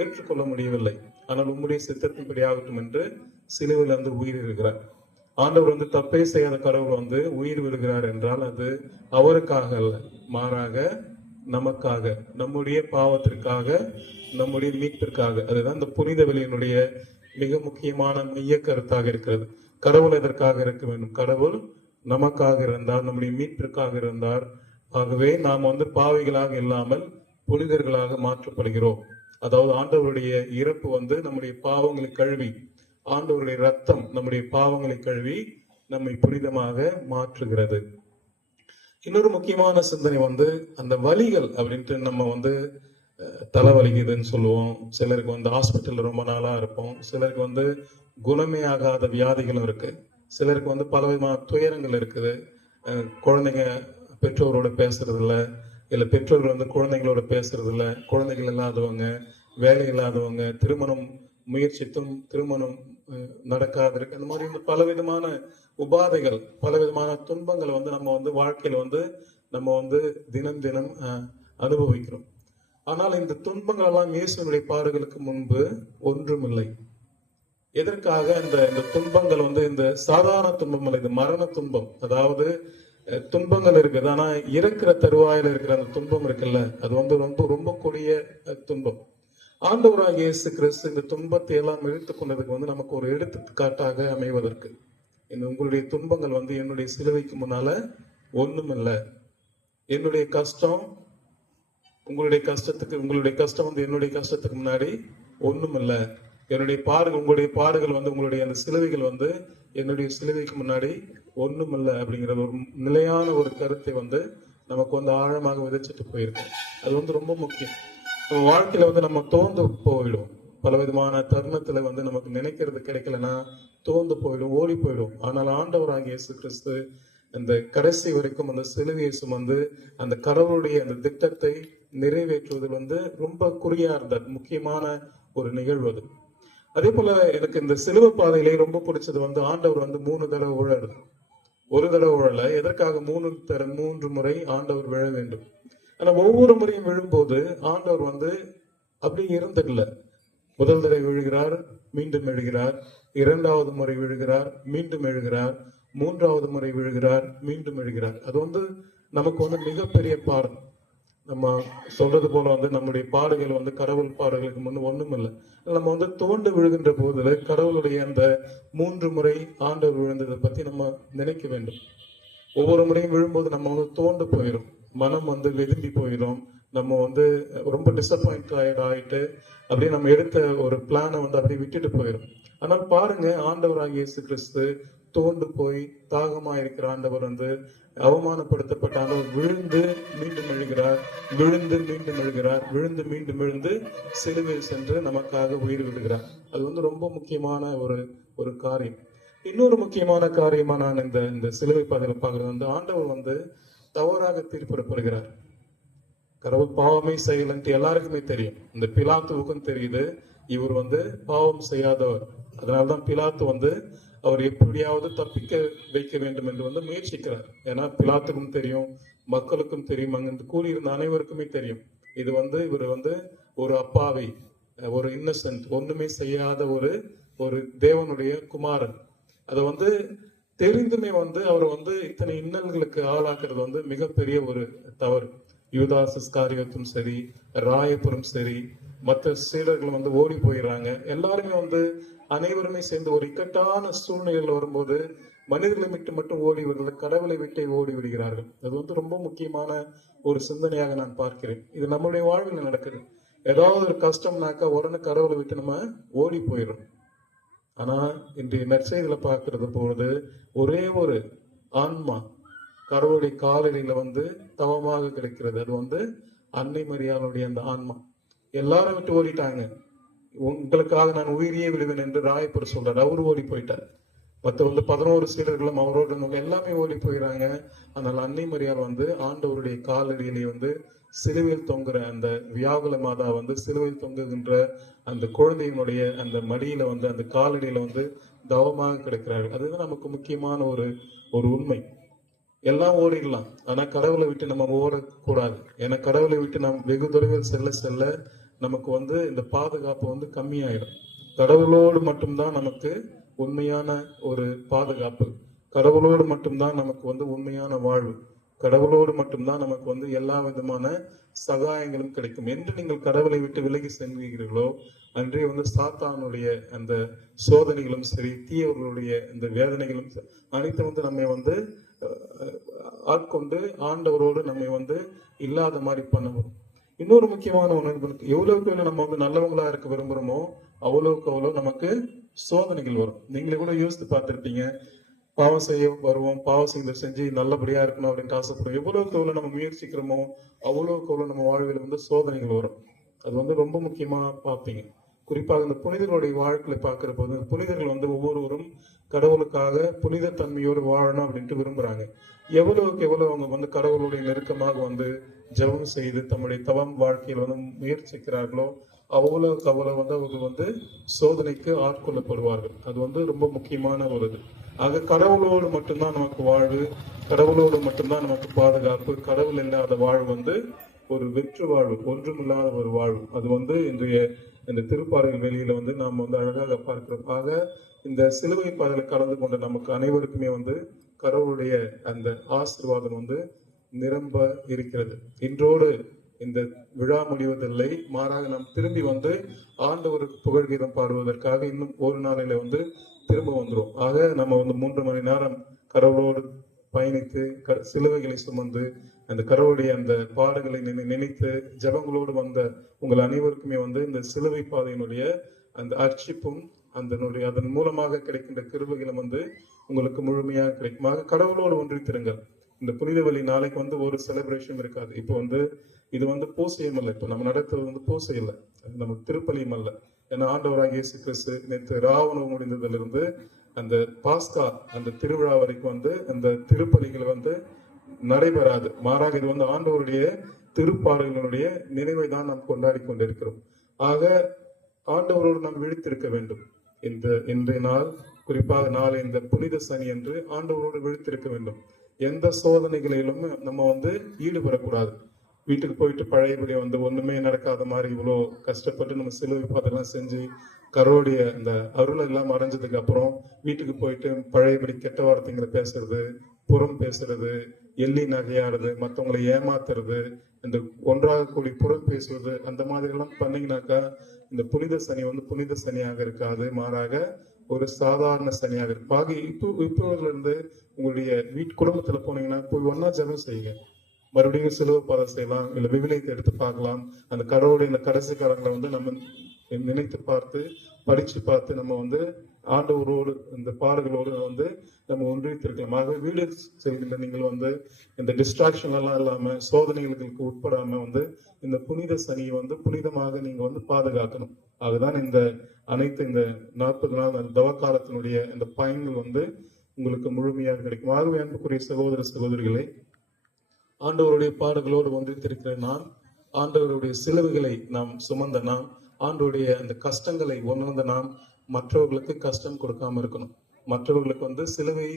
ஏற்றுக்கொள்ள முடியவில்லை, ஆனால் உம்முடைய சித்தத்தின்படி ஆகட்டும் என்று சிலுவையில வந்து உயிர் இருக்கிறார். ஆண்டவர் வந்து தப்பே செய்யாத கடவுள் வந்து உயிர் விடுகிறார் என்றால் அது அவருக்காக அல்ல, மாறாக நமக்காக, நம்முடைய பாவத்திற்காக, நம்முடைய மீட்பிற்காக. அதுதான் இந்த புனித வெளியினுடைய மிக முக்கியமான மைய கருத்தாக இருக்கிறது. கடவுள் எதற்காக இருக்க வேண்டும்? கடவுள் நமக்காக இருந்தார், நம்முடைய மீட்பிற்காக இருந்தார். ஆகவே நாம் வந்து பாவிகளாக இல்லாமல் புனிதர்களாக மாற்றப்படுகிறோம். அதாவது ஆண்டவருடைய இறப்பு வந்து நம்முடைய பாவங்களை கழுவி, ஆண்டவருடைய ரத்தம் நம்முடைய பாவங்களை கழுவி நம்மை புனிதமாக மாற்றுகிறது. இன்னொரு முக்கியமான சிந்தனை வந்து அந்த வலிகள் அப்படின்ட்டு நம்ம வந்து தலைவலிக்குதுன்னு சொல்லுவோம், சிலருக்கு வந்து ஹாஸ்பிட்டல்ல ரொம்ப நாளா இருப்போம், சிலருக்கு வந்து குணமே ஆகாத வியாதிகளும் இருக்கு, சிலருக்கு வந்து பலவிதமான துயரங்கள் இருக்குது. குழந்தைங்க பெற்றோரோட பேசுறது இல்ல பெற்றோர்கள் வந்து குழந்தைங்களோட பேசுறது இல்ல, குழந்தைகள் இல்லாதவங்க, வேலை இல்லாதவங்க, திருமணம் முயற்சித்தும் திருமணம் நடக்காது இருக்கு. அந்த மாதிரி இந்த பலவிதமான உபாதைகள், பலவிதமான துன்பங்களை வந்து நம்ம வந்து வாழ்க்கையில வந்து நம்ம வந்து தினம் தினம் அனுபவிக்கிறோம். ஆனால் இந்த துன்பங்கள் எல்லாம் இயேசுவினுடைய பாடுகளுக்கு முன்பு ஒன்றும் இல்லை. எதற்காக இந்த துன்பங்கள் வந்து இந்த சாதாரண துன்பம் இல்லை, இது மரண துன்பம். அதாவது துன்பங்கள் இருக்குது, ஆனா இறக்குற தருவாயில இருக்கிற அந்த துன்பம் இருக்குல்ல, அது வந்து ரொம்ப ரொம்ப கொடிய துன்பம். ஆண்டவராக இயேசு கிறிஸ்து இந்த துன்பத்தை எல்லாம் இழுத்து கொண்டதுக்கு வந்து நமக்கு ஒரு எடுத்துக்காட்டாக அமைவதற்கு, இந்த உங்களுடைய துன்பங்கள் வந்து என்னுடைய சிலுவைக்கு முன்னால ஒண்ணும் இல்லை, என்னுடைய கஷ்டம் உங்களுடைய கஷ்டம் வந்து என்னுடைய கஷ்டத்துக்கு முன்னாடி ஒண்ணும் இல்லை, என்னுடைய பாடுகள் உங்களுடைய பாடுகள் வந்து உங்களுடைய அந்த சிலுவைகள் வந்து என்னுடைய சிலுவைக்கு முன்னாடி ஒண்ணும் இல்லை அப்படிங்கிற ஒரு நிலையான ஒரு கருத்தை வந்து நமக்கு வந்து ஆழமாக விதைச்சிட்டு போயிருக்கு. அது வந்து ரொம்ப முக்கியம். நம்ம வாழ்க்கையில வந்து நம்ம தோந்து போயிடும், பலவிதமான தருணத்துல வந்து நமக்கு நினைக்கிறது கிடைக்கலன்னா தோந்து போயிடும், ஓடி போயிடும். ஆனால் ஆண்டவராகிய இயேசு கிறிஸ்து அந்த கடைசி வரைக்கும் அந்த சிலுவையை சுமந்து அந்த கடவுளுடைய அந்த திட்டத்தை நிறைவேற்றுவதில் வந்து ரொம்ப குறியா இருந்தார். முக்கியமான ஒரு நிகழ்வு அது. அதே போல எனக்கு இந்த சிலுவை பாதையிலே ரொம்ப பிடிச்சது வந்து ஆண்டவர் வந்து 3 தடவை உழறு, ஒரு தடவை உழல. எதற்காக 3 முறை ஆண்டவர் விழ வேண்டும்? ஆனா ஒவ்வொரு முறையும் விழும்போது ஆண்டவர் வந்து அப்படி இருந்துடல. முதல் தடவை விழுகிறார், மீண்டும் எழுகிறார், 2வது முறை விழுகிறார், மீண்டும் எழுகிறார், 3வது முறை விழுகிறார், மீண்டும் எழுகிறார். அது வந்து நமக்கு வந்து மிகப்பெரிய பாடம். நம்ம சொல்றது போல வந்து நம்முடைய பாடுகள் வந்து கடவுள் பாடுகளுக்கு முன்ன ஒண்ணும் இல்லை. நம்ம வந்து தோண்டு விழுகின்ற போதுல கடவுளுடைய அந்த 3 முறை ஆண்டவர் விழுந்ததை பத்தி நம்ம நினைக்க வேண்டும். ஒவ்வொரு முறையும் விழும்போது நம்ம வந்து தோண்டு போயிடும், மனம் வந்து வெதும்பி போயிடும், நம்ம வந்து ரொம்ப டிசப்பாயிண்ட் ஆயிட்டு அப்படியே நம்ம எடுத்த ஒரு பிளானை வந்து அப்படியே விட்டுட்டு போயிடும். ஆனால் பாருங்க, ஆண்டவராகிய இயேசு கிறிஸ்து தோண்டு போய் தாகமா இருக்கிற ஆண்டவர் வந்து அவமானப்படுத்தப்பட்ட ஆண்டவர் விழுந்து மீண்டும் எழுகிறார், விழுந்து மீண்டும் எழுகிறார், விழுந்து மீண்டும் எழுந்து சிலுவையில் சென்று நமக்காக உயிர் விடுகிறார். அது வந்து ரொம்ப முக்கியமான ஒரு காரியம். இன்னொரு முக்கியமான காரியமா நான் இந்த சிலுவை பாதையில பார்க்கறது வந்து ஆண்டவர் வந்து தவறாக தீர்ப்பிடப்படுகிறார். கடவுள் பாவமே செய்யலன்ட்டு எல்லாருக்குமே தெரியும், இந்த பிலாத்துவுக்கும் தெரியுது இவர் வந்து பாவம் செய்யாதவர். அதனால்தான் பிலாத்து வந்து அவர் எப்படியாவது தப்பிக்க வைக்க வேண்டும் என்று வந்து முயற்சிக்கிறார். ஏன்னா பிலாத்துக்கும் தெரியும், மக்களுக்கும் தெரியும், அங்கிருந்து கூறியிருந்த அனைவருக்குமே தெரியும் இது வந்து இவர் வந்து ஒரு அப்பாவி, ஒரு இன்னசென்ட், ஒண்ணுமே செய்யாத ஒரு தேவனுடைய குமாரன். அதை வந்து தெரிந்துமே வந்து அவர் வந்து இத்தனை இன்னல்களுக்கு ஆளாக்குறது வந்து மிகப்பெரிய ஒரு தவறு. யூதாஸ் இஸ்காரியோத்தும் சரி, ராயபுரம் சரி, மற்ற சீடர்கள் வந்து ஓடி போயிடுறாங்க. எல்லாருமே வந்து அனைவருமே சேர்ந்து ஒரு இக்கட்டான சூழ்நிலையில் வரும்போது மனிதர்களை விட்டு மட்டும் ஓடி விடுறது, கடவுளை விட்டே ஓடி விடுகிறார்கள். அது வந்து ரொம்ப முக்கியமான ஒரு சிந்தனையாக நான் பார்க்கிறேன். இது நம்முடைய வாழ்வில் நடக்குது. ஏதாவது ஒரு கஷ்டம்னாக்கா உடனே கடவுளை விட்டு நம்ம ஓடி போயிடும். ஆனா இன்றைய நற்செய்தியில பார்க்கிறது பொழுது ஒரே ஒரு ஆன்மா கடவுளுடைய காலடியில வந்து தவமாக கிடைக்கிறது. அது வந்து அன்னை மரியாளுடைய அந்த ஆன்மா. எல்லாரும் விட்டு ஓடிட்டாங்க. உங்களுக்காக நான் உயிரியே விடுவேன் என்று ராயப்பர் சொல்றாரு. அவரு ஓடி போயிட்டார். மற்ற வந்து 11 சீடர்களும் அவரோட எல்லாமே ஓடி போயிடறாங்க. ஆனால் அன்னை மரியாள் வந்து ஆண்டவருடைய காலடியிலே வந்து சிலுவையில் தொங்குற அந்த வியாகுல மாதா வந்து சிலுவையில் தொங்குகின்ற அந்த குழந்தையினுடைய அந்த மடியில வந்து அந்த காலடியில வந்து தவமாக கிடைக்கிறார்கள். அதுதான் நமக்கு முக்கியமான ஒரு உண்மை. எல்லாம் ஓடிடலாம், ஆனா கடவுளை விட்டு நம்ம ஓடக்கூடாது. ஏன்னா கடவுளை விட்டு நாம் வெகு தொலைவில் செல்ல செல்ல நமக்கு வந்து இந்த பாதுகாப்பு வந்து கம்மியாயிடும். கடவுளோடு மட்டும்தான் நமக்கு உண்மையான ஒரு பாதுகாப்பு, கடவுளோடு மட்டும்தான் நமக்கு வந்து உண்மையான வாழ்வு, கடவுளோடு மட்டும்தான் நமக்கு வந்து எல்லா விதமான சகாயங்களும் கிடைக்கும். என்று நீங்கள் கடவுளை விட்டு விலகி செல்கிறீர்களோ அன்றே வந்து சாத்தானுடைய அந்த சோதனைகளும் சரி, தீயவர்களுடைய இந்த வேதனைகளும் அனைத்தும் வந்து நம்மை வந்து ஆட்கொண்டு ஆண்டவரோடு நம்மை வந்து இல்லாத மாதிரி பண்ணுவோம். இன்னொரு முக்கியமான ஒன்று, எவ்வளவுக்கு நம்ம வந்து நல்லவங்களா இருக்க விரும்புறோமோ அவ்வளவுக்கு அவ்வளவு நமக்கு சோதனைகள் வரும். நீங்களே கூட யோசித்து பார்த்திருப்பீங்க. பாவம் செய்ய வருவோம், பாவம் செஞ்சு நல்லபடியா இருக்கணும் அப்படின்ட்டு ஆசைப்படுவோம். எவ்வளவுக்கு எவ்வளவு நம்ம முயற்சிக்கிறோமோ அவ்வளவுக்கு அவ்வளவு நம்ம வாழ்வில் வந்து சோதனைகள் வரும். அது வந்து ரொம்ப முக்கியமா பார்ப்பீங்க. குறிப்பாக இந்த புனிதர்களுடைய வாழ்க்கையை பார்க்கிற போது புனிதர்கள் வந்து ஒவ்வொருவரும் கடவுளுக்காக புனித தன்மையோடு வாழணும் அப்படின்ட்டு விரும்புறாங்க. எவ்வளவுக்கு எவ்வளவு அவங்க வந்து கடவுளுடைய நெருக்கமாக வந்து ஜெபம் செய்து தம்முடைய தவம் வாழ்க்கையில் வந்து முயற்சிக்கிறார்களோ அவ்வளவுக்கு அவ்வளவு வந்து அவர்கள் வந்து சோதனைக்கு ஆட்கொள்ளப்படுவார்கள். அது வந்து ரொம்ப முக்கியமான ஒரு இது. ஆக கடவுளோடு மட்டும்தான் நமக்கு வாழ்வு, கடவுளோடு மட்டும்தான் நமக்கு பாதுகாப்பு. கடவுள் இல்லாத வாழ்வு வந்து ஒரு வெற்று வாழ்வு, ஒன்றுமில்லாத ஒரு வாழ்வு. அது வந்து இன்றைய இந்த திருப்பாடல் வெளியில வந்து நாம் வந்து அழகாக பார்க்கிறோம். ஆக இந்த சிலுவை பாதையில் கலந்து கொண்ட நமக்கு அனைவருக்குமே வந்து கடவுளுடைய அந்த ஆசீர்வாதம் வந்து நிரம்ப இருக்கிறது. இன்றோடு இந்த விழா முடிவதில்லை, மாறாக நாம் திரும்பி வந்து ஆண்டவருக்கு புகழ்கீதம் பாடுவதற்காக இன்னும் ஒரு நாளில வந்து திரும்ப வந்துடும். ஆக நம்ம வந்து 3 மணி நேரம் கடவுளோடு பயணித்து சிலுவைகளை சுமந்து அந்த கடவுளுடைய அந்த பாடுகளை நினைத்து ஜபங்களோடு வந்த உங்கள் அனைவருக்குமே வந்து இந்த சிலுவை பாதையினுடைய அந்த அர்ச்சிப்பும் அதன் மூலமாக கிடைக்கின்ற கிருபைகளும் வந்து உங்களுக்கு முழுமையாக கிடைக்கும். ஆக கடவுளோடு ஒன்றித்திருங்கள். இந்த புனித வழி நாளைக்கு வந்து ஒரு செலிப்ரேஷன் இருக்காது. இப்போ வந்து இது வந்து பூசையும் அல்ல, இப்போ நம்ம நடத்துறது வந்து பூசை இல்லை, நமக்கு திருப்பலியும் அல்ல. ஏன்னா ஆண்டவராக இயேசு கிறிஸ்து நேற்று ராவணு முடிந்ததிலிருந்து அந்த பாஸ்கா அந்த திருவிழா வரைக்கும் வந்து அந்த திருப்பலிகள் வந்து நடைபெறாது. மாறாக இது வந்து ஆண்டவருடைய திருப்பாடல்களுடைய நினைவை தான் நாம் கொண்டாடி கொண்டிருக்கிறோம். ஆக ஆண்டவரோடு நாம் விழித்திருக்க வேண்டும். இன்றைய நாள், குறிப்பாக நாளை இந்த புனித சனி என்று ஆண்டவரோடு விழித்திருக்க வேண்டும். எந்த சோதனைகளிலும் நம்ம வந்து ஈடுபடக்கூடாது. வீட்டுக்கு போயிட்டு பழையபடி வந்து ஒண்ணுமே நடக்காத மாதிரி இவ்வளோ கஷ்டப்பட்டு நம்ம சிலுவை பாதெல்லாம் செஞ்சு கடவுளுடைய அந்த அருள் எல்லாம் அடைஞ்சதுக்கு அப்புறம் வீட்டுக்கு போயிட்டு பழையபடி கெட்ட வார்த்தைங்களை பேசுறது, புறம் பேசுறது, எள்ளி நகையாடுறது, மற்றவங்களை ஏமாத்துறது, இந்த ஒன்றாக கூடி புறம் பேசுவது, அந்த மாதிரி எல்லாம் பண்ணீங்கன்னாக்கா இந்த புனித சனி வந்து புனித சனியாக இருக்காது, மாறாக ஒரு சாதாரண சனியாக இருக்கு. பாகி இப்போதுல இருந்து உங்களுடைய குடும்பத்துல போனீங்கன்னா போய் ஒன்னா ஜெபம் செய்யுங்க. மறுபடியும் சிலுவை பாதம் செய்யலாம், இல்ல விவிலியத்தை எடுத்து பார்க்கலாம். அந்த கடவுளுடைய இந்த கடைசி காலங்களை வந்து நம்ம நினைத்து பார்த்து படிச்சு பார்த்து நம்ம வந்து ஆண்டவரோடு இந்த பாடல்களோடு வந்து நம்ம ஒன்றித்திருக்கலாம். ஆகவே வீடு செல்கின்ற நீங்கள் வந்து இந்த டிஸ்ட்ராக்ஷன் எல்லாம் இல்லாம சோதனைகளுக்கு உட்படாம வந்து இந்த புனித சனியை வந்து புனிதமாக நீங்க வந்து பாதுகாக்கணும். அதுதான் இந்த அனைத்து இந்த 40 நாள் தவக்காலத்தினுடைய இந்த பயன்கள் வந்து உங்களுக்கு முழுமையாக கிடைக்கும். ஆகவே அன்புக்குரிய சகோதர சகோதரிகளை, ஆண்டவருடைய பாடுகளோடு ஒன்றித்திருக்கிற நாம், ஆண்டவருடைய சிலுவைகளை நாம் சுமந்த நாம், ஆண்டவருடைய அந்த கஷ்டங்களை உணர்ந்த நாம் மற்றவர்களுக்கு கஷ்டம் கொடுக்காம இருக்கணும். மற்றவர்களுக்கு வந்து சிலுவை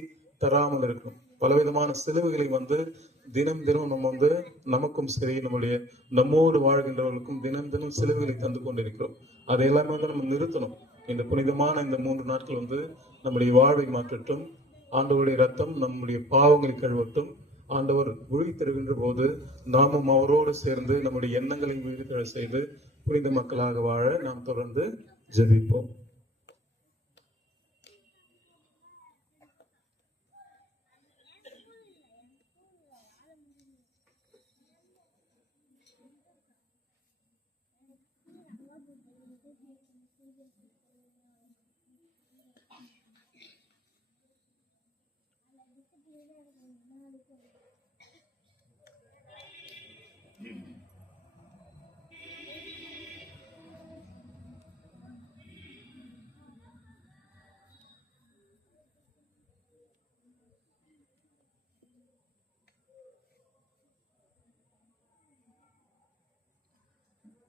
தராமல் இருக்கணும். பலவிதமான சிலுவைகளை வந்து தினம் தினம் நம்ம வந்து நமக்கும் சரி நம்மோடு வாழ்கின்றவர்களுக்கும் தினம் தினம் சிலுவைகளை தந்து கொண்டிருக்கிறோம். அதை எல்லாமே வந்து நம்ம நிறுத்தணும். இந்த புனிதமான இந்த 3 நாட்கள் வந்து நம்முடைய வாழ்வை மாற்றட்டும். ஆண்டவருடைய ரத்தம் நம்முடைய பாவங்களை கழுவட்டும். ஆண்டவர் விழி தருகின்ற போது நாமும் அவரோடு சேர்ந்து நம்முடைய எண்ணங்களை விழித்தெழ செய்து புனித மக்களாக வாழ நாம் தொடர்ந்து ஜெபிப்போம்.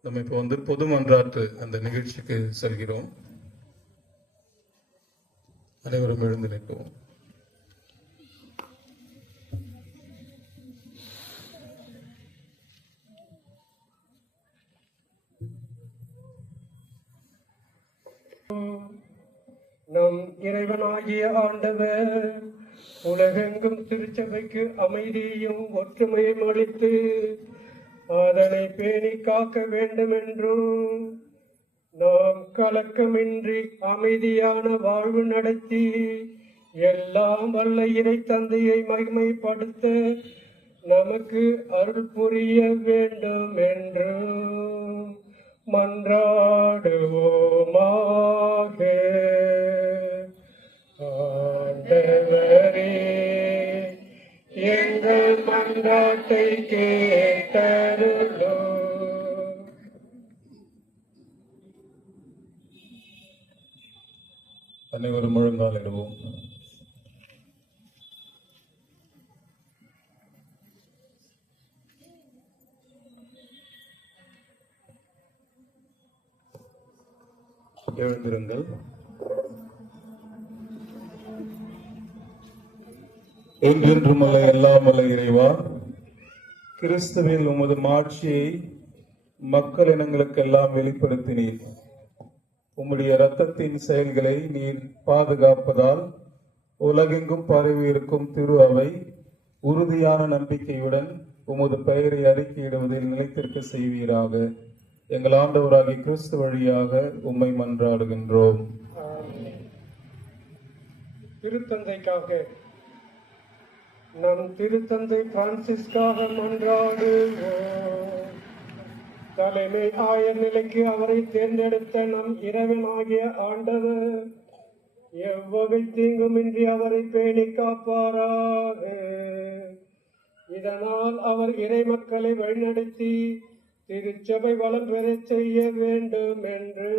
நம்ம இப்போ பொது மன்றாட்டு அந்த நிகழ்ச்சிக்கு செல்கிறோம். அனைவரும் எழுந்து நிற்போம். நம் இறைவனாகிய ஆண்டவர் உலகெங்கும் திருச்சபைக்கு அமைதியையும் ஒற்றுமையும் அளித்து அதனை பேணி காக்க வேண்டும் என்றும் நாம் கலக்கமின்றி அமைதியான வாழ்வு நடத்தி எல்லாம் வல்ல இறை தந்தையை மகிமைப்படுத்த நமக்கு அருள் புரிய வேண்டும் என்றும் மன்றாடுவோமாக. ஆண்டவரே, எங்கள் மன்றாட்டை கேட்டருளும். அனைவரும் முழங்காலிடுவோம். எழுந்திருங்கள். என்றென்றுமல்ல எல்லாமல்ல இறைவா, கிறிஸ்துவில் உமது மாட்சியை மக்கள் இனங்களுக்கெல்லாம் வெளிப்படுத்தினீர். உம்முடைய இரத்தத்தின் செயல்களை நீர் பாதுகாப்பதால் உலகெங்கும் பரவி இருக்கும் திரு அவை உறுதியான நம்பிக்கையுடன் உமது பெயரை அறிக்கையிடுவதில் நிலைத்திருக்க செய்வீராக. எங்கள் ஆண்டவராகிய கிறிஸ்து வழியாக உம்மை மன்றாடுகின்றோம். திருத்தந்தைக்காக நம் திருத்தந்தை பிரான்சிஸ்காக மன்றாடுவோம். தலைமை ஆயர் நிலைக்கு அவரை தேர்ந்தெடுத்த நம் இறைவனாகிய ஆண்டவர் எவ்வகை தீங்குமின்றி அவரை பேணி காப்பாராக. இதனால் அவர் இறை மக்களை வழிநடத்தி திருச்சபை வளம் பெற செய்ய வேண்டும் என்று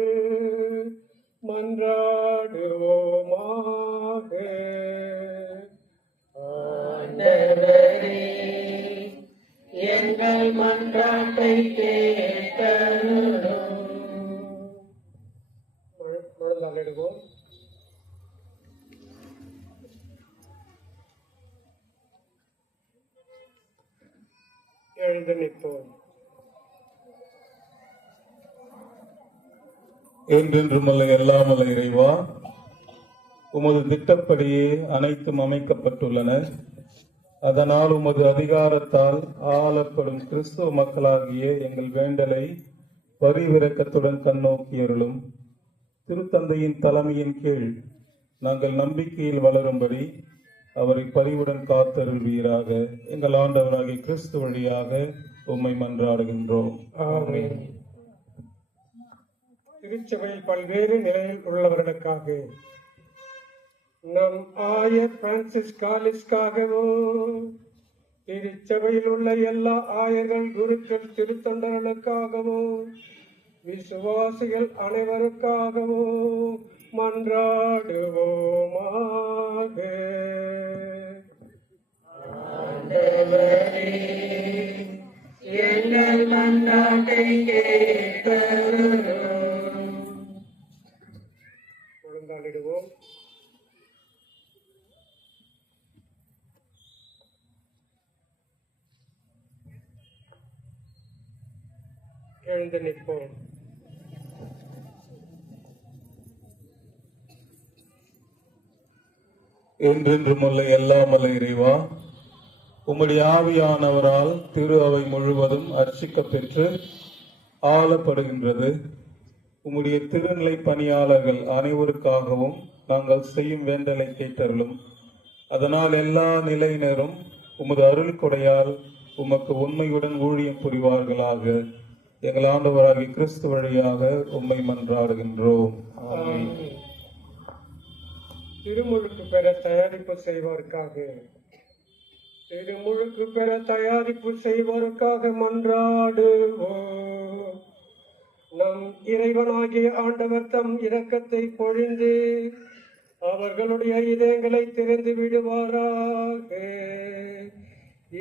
மன்றாடுவோமாக. ஆண்டவரே, எங்கள் மன்றாட்டை கேட்டருளும். முழந்தாளிடுவோம். எழுந்து நிற்போம். என்றென்றுமல்ல எல்லாமல்ல இறைவா, உமது திட்டப்படியே அனைத்தும் அமைக்கப்பட்டுள்ளன. அதனால் உமது அதிகாரத்தால் ஆளப்படும் கிறிஸ்துவ மக்களாகிய எங்கள் வேண்டலை பரிவிரக்கத்துடன் கண்ணோக்கியருளும். திருத்தந்தையின் தலைமையின் கீழ் நாங்கள் நம்பிக்கையில் வளரும்படி அவரை பரிவுடன் காத்தருள்வீராக. எங்கள் ஆண்டவராகிய கிறிஸ்து வழியாக உம்மை மன்றாடுகின்றோம். ஆமென். திருச்சபையில் பல்வேறு நிலையில் உள்ளவர்களுக்காக நம் ஆயர் பிரான்சிஸ் காலிஸ்காகவும் திருச்சபையில் உள்ள எல்லா ஆயர்கள், குருக்கள், திருத்தொண்டர்களுக்காகவும் விசுவாசிகள் அனைவருக்காகவும் மன்றாடுவோமாக. ஆண்டவரே, எங்கள் மன்றாட்டை கேட்டருளும். முழந்தாளிடுவோம். எழுந்து நிற்போம். என்றென்றுமுள்ள எல்லாமல்ல இறைவா, உம்முடைய ஆவியானவரால் திரு அவை முழுவதும் அர்ச்சிக்கப் பெற்று ஆளப்படுகின்றது. உம்முடைய திருநிலை பணியாளர்கள் அனைவருக்காகவும் நாங்கள் செய்யும் வேண்டலை கேட்டருளும். அதனால் எல்லா நிலையினரும் உமது அருள் கொடையால் உமக்கு உண்மையுடன் ஊழியம் புரிவார்களாக. எங்கள் ஆண்டவராகிய கிறிஸ்து வழியாக உம்மை மன்றாடுகின்றோம். ஆமென். திருமுழுக்கு பெற தயாரிப்பு செய்வோருக்காக மன்றாடுவோம். நம் இறைவனாகிய ஆண்டவர் தம் இரக்கத்தை பொழிந்து அவர்களுடைய இதயங்களை திறந்து விடுவாராக.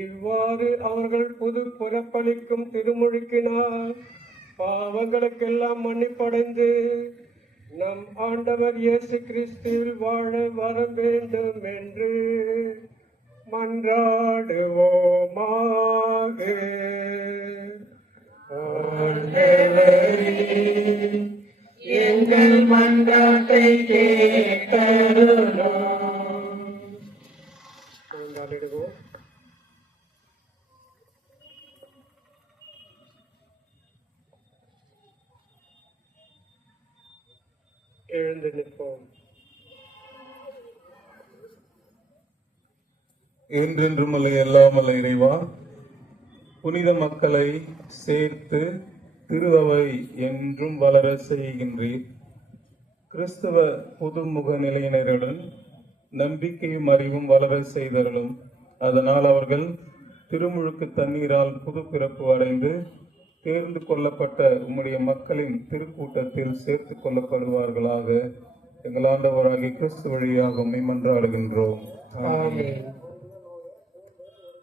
இவ்வாறு அவர்கள் புது புறப்பளிக்கும் திருமுழுக்கினால் பாவங்களுக்கெல்லாம் மன்னிப்படைந்து நம் ஆண்டவர் இயேசு கிறிஸ்துவில் வாழ வர வேண்டும் என்று மன்றாடுவோமாக. எங்கள் மன்றாட்டை கேட்டருளும். கொண்டாடிடுவோம். எழுந்து நிற்போம். என்றென்றும் அல்ல எல்லாம் அல்ல இறைவா, புனித மக்களை சேர்த்து திரு அவை என்றும் வளர செய்கின்றீர். கிறிஸ்தவ புதுமுக நிலையினருடன் நம்பிக்கையும் அறிவும் வளர செய்தருளும். அதனால் அவர்கள் திருமுழுக்கு தண்ணீரால் புது பிறப்பு அடைந்து தேர்ந்து கொள்ளப்பட்ட உம்முடைய மக்களின் திருக்கூட்டத்தில் சேர்த்துக் கொள்ளப்படுவார்களாக. எங்கள் ஆண்டவராகிய கிறிஸ்து வழியாக உம்மை மன்றாடுகின்றோம். ஆமென்.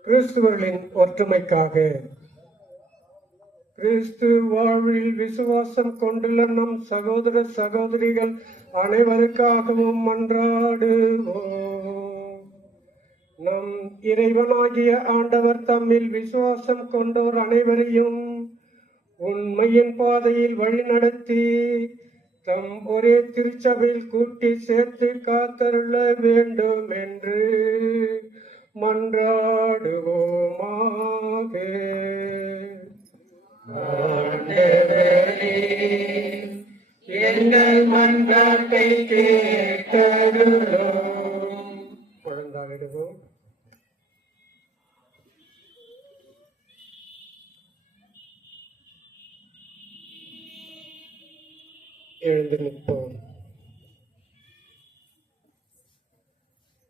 கிறிஸ்துவர்களின் ஒற்றுமைக்காக கிறிஸ்து வாழ்வில் விசுவாசம் கொண்டுள்ள நம் சகோதர சகோதரிகள் அனைவருக்காகவும் மன்றாடுவோம். நம் இறைவனாகிய ஆண்டவர் தம்மில் விசுவாசம் கொண்டோர் அனைவரையும் உண்மையின் பாதையில் வழிநடத்தி தம் ஒரே திருச்சபையில் கூட்டி சேர்த்து காத்தருள வேண்டும் என்று மன்றாடுவோமாக. ஆண்டவரே, எங்கள் மன்றாட்டை கேட்டருளும். முழந்தாளிடுவோம். எழுந்து நிற்போம்.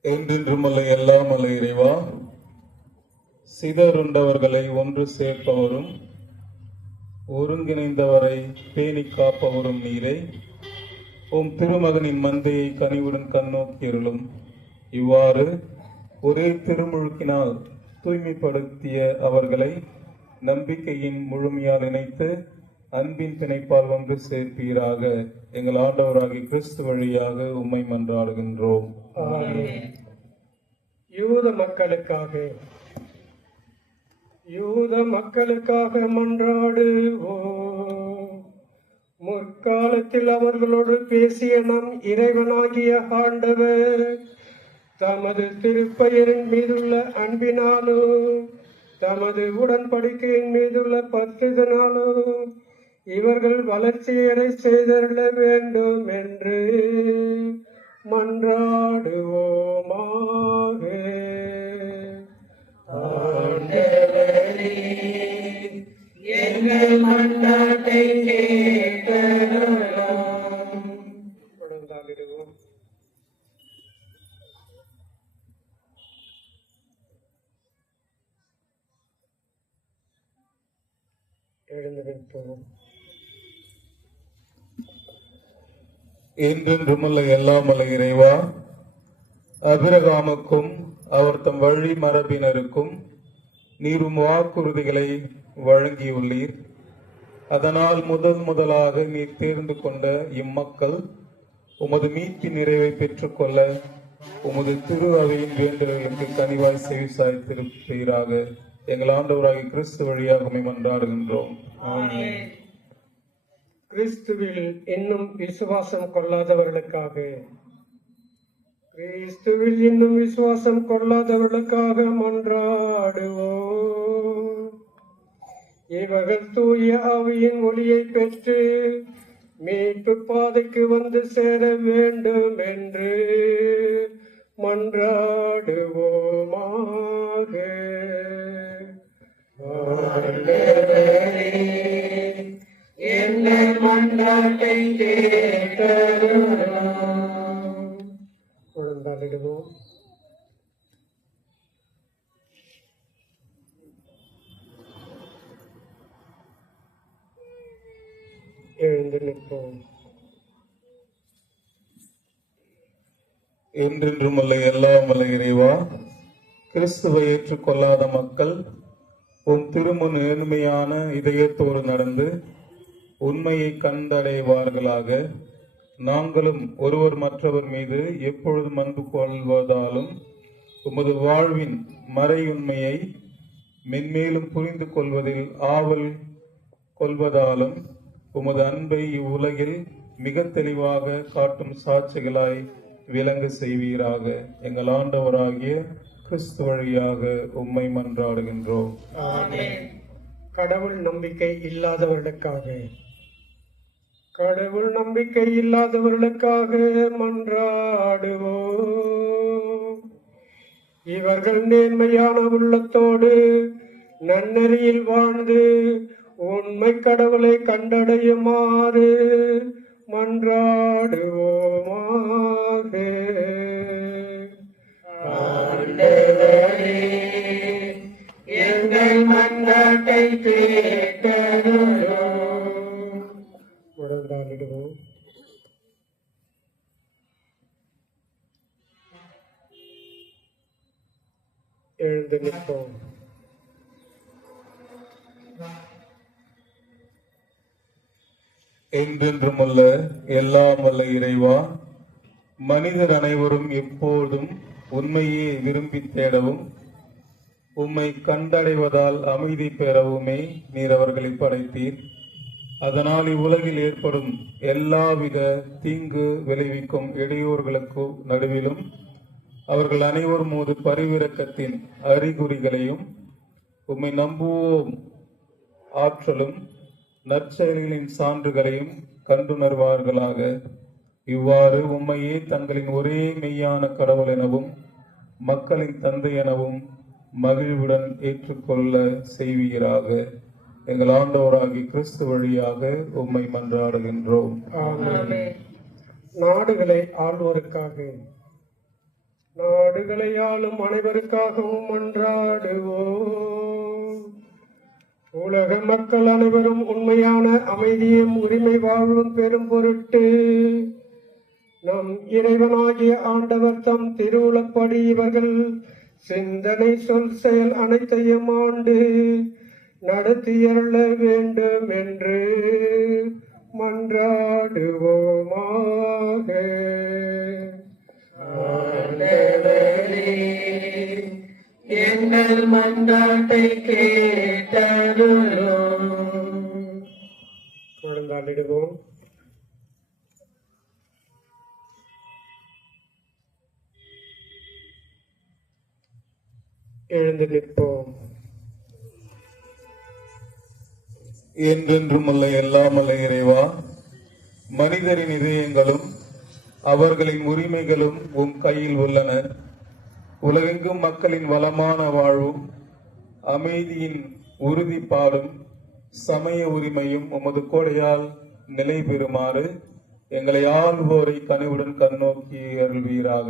என்றென்றும் அல்ல எல்லாம் அல்ல இறைவா, சிதறுண்டவர்களை ஒன்று சேர்ப்பவரும் ஒருங்கிணைந்தவரை பேணி காப்பவரும் நீரை உம் திருமகனின் மந்தையை கனிவுடன் கண்ணோக்கியருளும். இவ்வாறு ஒரே திருமுழுக்கினால் தூய்மைப்படுத்திய அவர்களை நம்பிக்கையின் முழுமையால் இணைத்து அன்பின் பிணைப்பால் ஒன்று சேர்ப்பீராக. எங்கள் ஆண்டவராகிய கிறிஸ்து வழியாக உம்மை மன்றாடுகின்றோம். யூத மக்களுக்காக மன்றாடுவோம். முற்காலத்தில் அவர்களோடு பேசிய நம் இறைவனாகிய ஆண்டவர் தமது திருப்பெயரின் மீதுள்ள அன்பினாலும் தமது உடன்படிக்கையின் மீதுள்ள பற்றுதனாலும் இவர்கள் வளர்ச்சியடை செய்தருள வேண்டும் என்று மன்றாடுவோமாக. ஆண்டவரே, எங்கள் மன்றாட்டை கேட்டருளும். கொண்டாடிடுவோம். எழுந்து நிற்போம். என்றென்றுமல்ல எல்லாமல்ல இறைவா, அபிரகாமுக்கும் அவர் தம் வழி மரபினருக்கும் நீரும் வாக்குறுதிகளை வழங்கியுள்ளீர். அதனால் முதலாக நீர் தேர்ந்து கொண்ட இம்மக்கள் உமது மீட்பின் நிறைவை பெற்றுக்கொள்ள உமது திரு அவையின் வேண்டுதல்களுக்கு கனிவாய் செவி சாய்த்திருப்பீராக. எங்கள் ஆண்டவராகிய கிறிஸ்து வழியாக உம்மை மன்றாடுகின்றோம். ஆமென். கிறிஸ்துவில் இன்னும் விசுவாசம் கொள்ளாதவர்களுக்காக கிறிஸ்துவில் இன்னும் விசுவாசம் கொள்ளாதவர்களுக்காக மன்றாடுவோம். இவர்கள் தூய ஆவியின் ஒளியை பெற்று மீட்பு பாதைக்கு வந்து சேர வேண்டும் என்று மன்றாடுவோமாக. எங்கள் மன்றாட்டை கேட்டருளும். உடன்பாடிடுவோம். எழுந்து நிற்போம். என்றென்றும் உள்ள எல்லாம் வல்ல இறைவா, கிறிஸ்துவை ஏற்றுக்கொள்ளாத மக்கள் உம் திருமுன் நேர்மையான இதயத்தோடு நடந்து உண்மையை கண்டடைவார்களாக. நாங்களும் ஒருவர் மற்றவர் மீது எப்பொழுதும் அன்பு கொள்வதாலும் உமது வாழ்வின் மறையுண்மையை மென்மேலும் புரிந்து கொள்வதில் ஆவல் கொள்வதாலும் உமது அன்பை இவ்வுலகில் மிக தெளிவாக காட்டும் சாட்சிகளாய் விளங்க செய்வீராக. எங்கள் ஆண்டவராகிய கிறிஸ்து வழியாக உம்மை மன்றாடுகின்றோம். கடவுள் நம்பிக்கை இல்லாதவர்களுக்காக கடவுள் நம்பிக்கை இல்லாதவர்களுக்காக மன்றாடுவோம். இவர்கள் நேர்மையான உள்ளத்தோடு நன்னெறியில் வாழ்ந்து உண்மை கடவுளை கண்டடையுமாறு மன்றாடுவோமாக. ஆண்டவரே, எங்கள் மன்றாட்டை கேட்டருளும். உடன்பாடிடுவோம். எழுந்து நிற்போம். என்றென்றும் உள்ள எல்லாம் வல்ல இறைவா, மனிதர் அனைவரும் எப்போதும் உண்மையே விரும்பி தேடவும் உம்மை கண்டடைவதால் அமைதி பெறவுமே நீர் அவர்களை படைத்தீர். அதனால் இவ்வுலகில் ஏற்படும் எல்லாவித தீங்கு விளைவிக்கும் இடையூறுகளுக்கு நடுவிலும் அவர்கள் அனைவரும் ஒரு பரிவிரக்கத்தின் அறிகுறிகளையும் உம்மை நம்புவோம் ஆற்றலும் நற்செயல்களின் சான்றுகளையும் கண்டுணர்வார்களாக. இவ்வாறு உம்மையே தங்களின் ஒரே மெய்யான கடவுள் எனவும் மக்களின் தந்தை எனவும் மகிழ்வுடன் ஏற்றுக்கொள்ள செய்வீராக. எங்கள் ஆண்டவராகிய கிறிஸ்து வழியாக உம்மை மன்றாடுகின்றோம். நாடுகளை ஆள்வோருக்காக நாடுகளை ஆளும் அனைவருக்காகவும் மன்றாடுவோம். உலக மக்கள் அனைவரும் உண்மையான அமைதியும் உரிமை வாழ்வும் பெரும் பொருட்டு நம் இறைவனாகிய ஆண்டவர் தம் திருவுளப்படி இவர்கள் சிந்தனை சொல் செயல் அனைத்தையும் ஆண்டு நடத்தியருள வேண்டும் என்று மன்றாடுவோமாக. ஆண்டவரே, எங்கள் மன்றாட்டை கேட்டருளும். முழந்தாளிடுவோம். எழுந்து நிற்போம். என்றென்றும் உள்ள எல்லாம் வல்ல இறைவா, மனிதரின் இதயங்களும் அவர்களின் உரிமைகளும் உம் கையில் உள்ளன. உலகெங்கும் மக்களின் வளமான வாழ்வும் அமைதியின் உறுதிப்பாடும் சமய உரிமையும் உமது கோடையால் நிலை பெறுமாறு எங்களை ஆள்வோரை கனிவுடன் கண்ணோக்கி அருள்வீராக.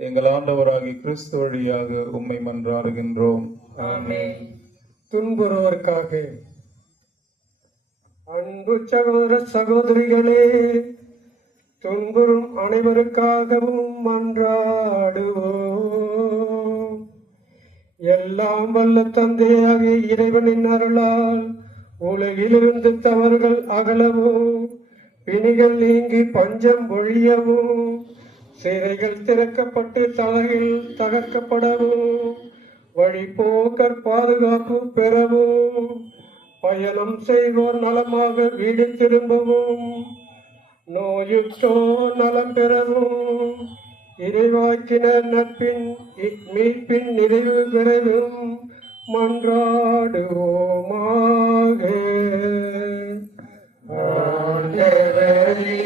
எங்கள் ஆண்டவராகிய கிறிஸ்து வழியாக உம்மை மன்றாடுகின்றோம். துன்புறுவோருக்காக அன்பு சகோதர சகோதரிகளே, துன்புறும் அனைவருக்காகவும் மன்றாடுவோம். எல்லாம் வல்ல தந்தையாகிய இறைவனின் அருளால் உலகிலிருந்து தவறுகள் அகலவும் பிணிகள் நீங்கி பஞ்சம் ஒழியவும் சிறைகள் திறக்கப்பட்டு தலைகள் தகர்க்கப்படவும் வழிபோக்கர் பாதுகாப்பு பெறவும் பயணம் செய்வோர் நலமாக வீடு திரும்பவும் நோயுற்றோர் நலம் பெறவும் இறைவாக்கினர் நட்பின் மீட்பின் நிறைவு பெறவும் மன்றாடுவோமாக. ஆண்டவரே,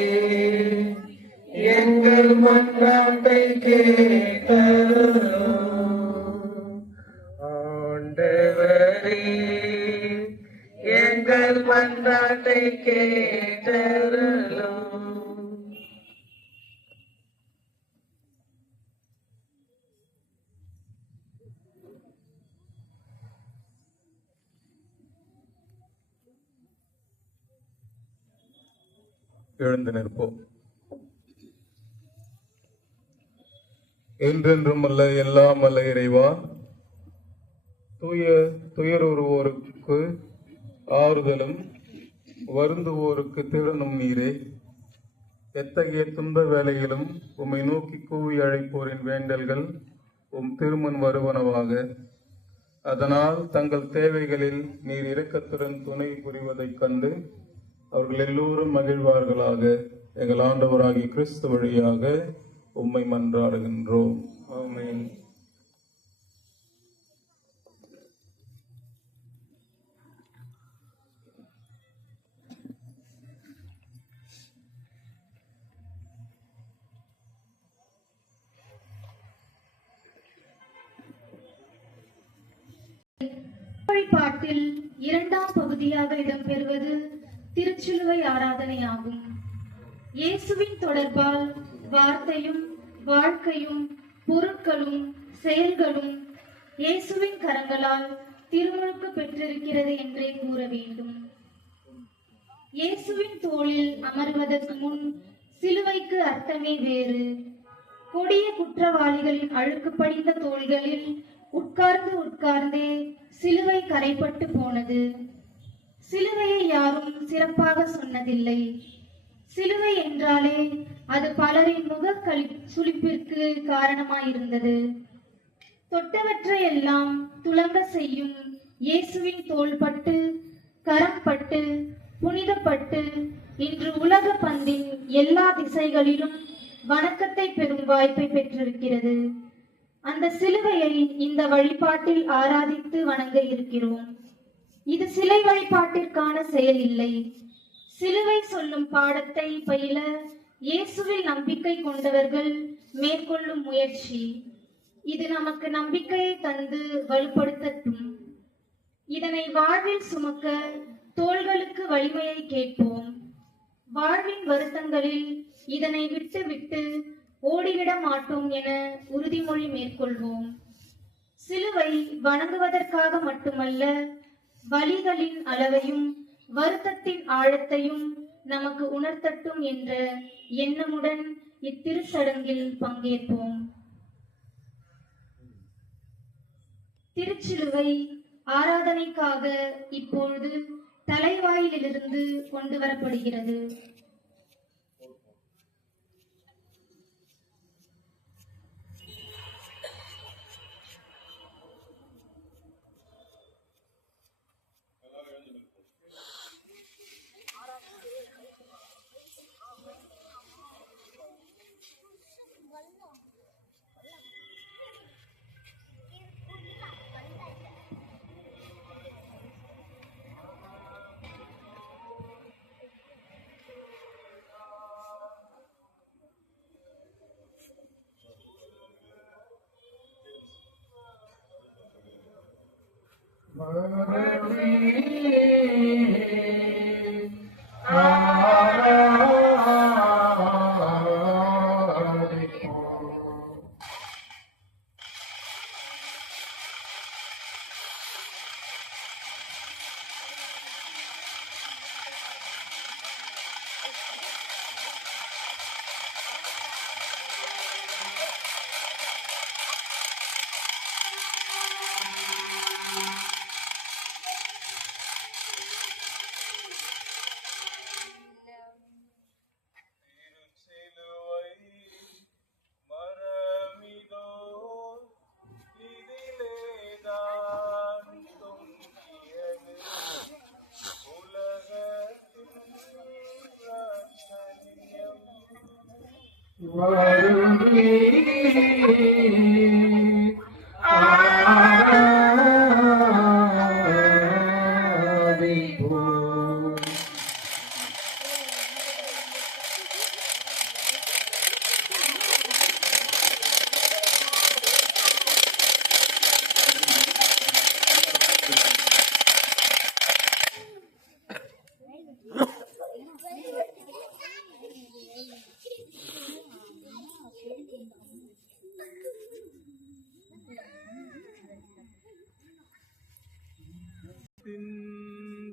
எங்கள் மன்றாட்டை கேட்டருளும். ஆண்டவரே, எங்கள் மன்றாட்டை கேட்டருளும். எழுந்து நிற்போம். என்றென்றும் அல்ல எல்லாம் அல்ல இறைவா, துயருவோருக்கு ஆறுதலும் வருந்துவோருக்கு திறனும் நீரே. எத்தகைய துன்ப வேளையிலும் உம்மை நோக்கி கூவி அழைப்போரின் வேண்டல்கள் உம் திருமுன் வருவனவாக. அதனால் தங்கள் தேவைகளில் நீர் இரக்கத்துடன் துணை புரிவதைக் கண்டு அவர்கள் எல்லோரும் மகிழ்வார்களாக. எங்கள் ஆண்டவராகிய கிறிஸ்து வழியாக உம்மை மன்றாடுகின்றோம். ஆமென். வழிபாட்டில் இரண்டாம் பகுதியாக இடம்பெறுவது திருச்சிலுவை ஆராதனையாகும். இயேசுவின் தொடர்பால் வார்த்தையும் வாழ்க்கையும் பொருட்களும் செயல்களும் இயேசுவின் கரங்களால் திருமுழுக்கு பெற்றிருக்கிறது என்றே கூற வேண்டும். இயேசுவின் தோளில் அமர்வதற்கு முன் சிலுவைக்கு அர்த்தமே வேறு. கொடிய குற்றவாளிகளின் அழுக்கு படிந்த தோள்களில் உட்கார்ந்தே சிலுவை கரைப்பட்டு போனது. சிலுவையை யாரும் சிறப்பாக சொன்னதில்லை. சிலுவை என்றாலே அது பலரின் முக சுளிப்பிற்கு காரணமாயிருந்தது. தொட்டவற்றையெல்லாம் துலங்க செய்யும் இயேசுவின் தோள்பட்டு, கரம்பட்டு, புனிதப்பட்டு இன்று உலக பந்தின் எல்லா திசைகளிலும் வணக்கத்தை பெறும் வாய்ப்பை பெற்றிருக்கிறது. அந்த சிலுவையை இந்த வழிபாட்டில் ஆராதித்து வணங்க இருக்கிறோம். இது சிலை வழிபாட்டிற்கான செயல் இல்லை. சிலுவை சொல்லும் பாடத்தை பயில இயேசுவில் நம்பிக்கை கொண்டவர்கள் மேற்கொள்ளும் முயற்சி. இது நமக்கு நம்பிக்கையை தந்து வலுப்படுத்தும். இதனை வாழ்வில் சுமக்க தோள்களுக்கு வலிமையை கேட்போம். வாழ்வின் வருத்தங்களில் இதனை விட்டு விட்டு ஓடிவிட மாட்டோம் என உறுதிமொழி மேற்கொள்வோம். சிலுவை வணங்குவதற்காக மட்டுமல்ல, வலிகளின் அளவையும் வருத்தத்தின் ஆழத்தையும் நமக்கு உணர்த்தட்டும் என்ற எண்ணமுடன் இத்திருச்சடங்கில் பங்கேற்போம். திருச்சிலுவை ஆராதனைக்காக இப்பொழுது தலைவாயிலிருந்து கொண்டு வரப்படுகிறது. வருகின்றோம் ஆராதிப்போம்.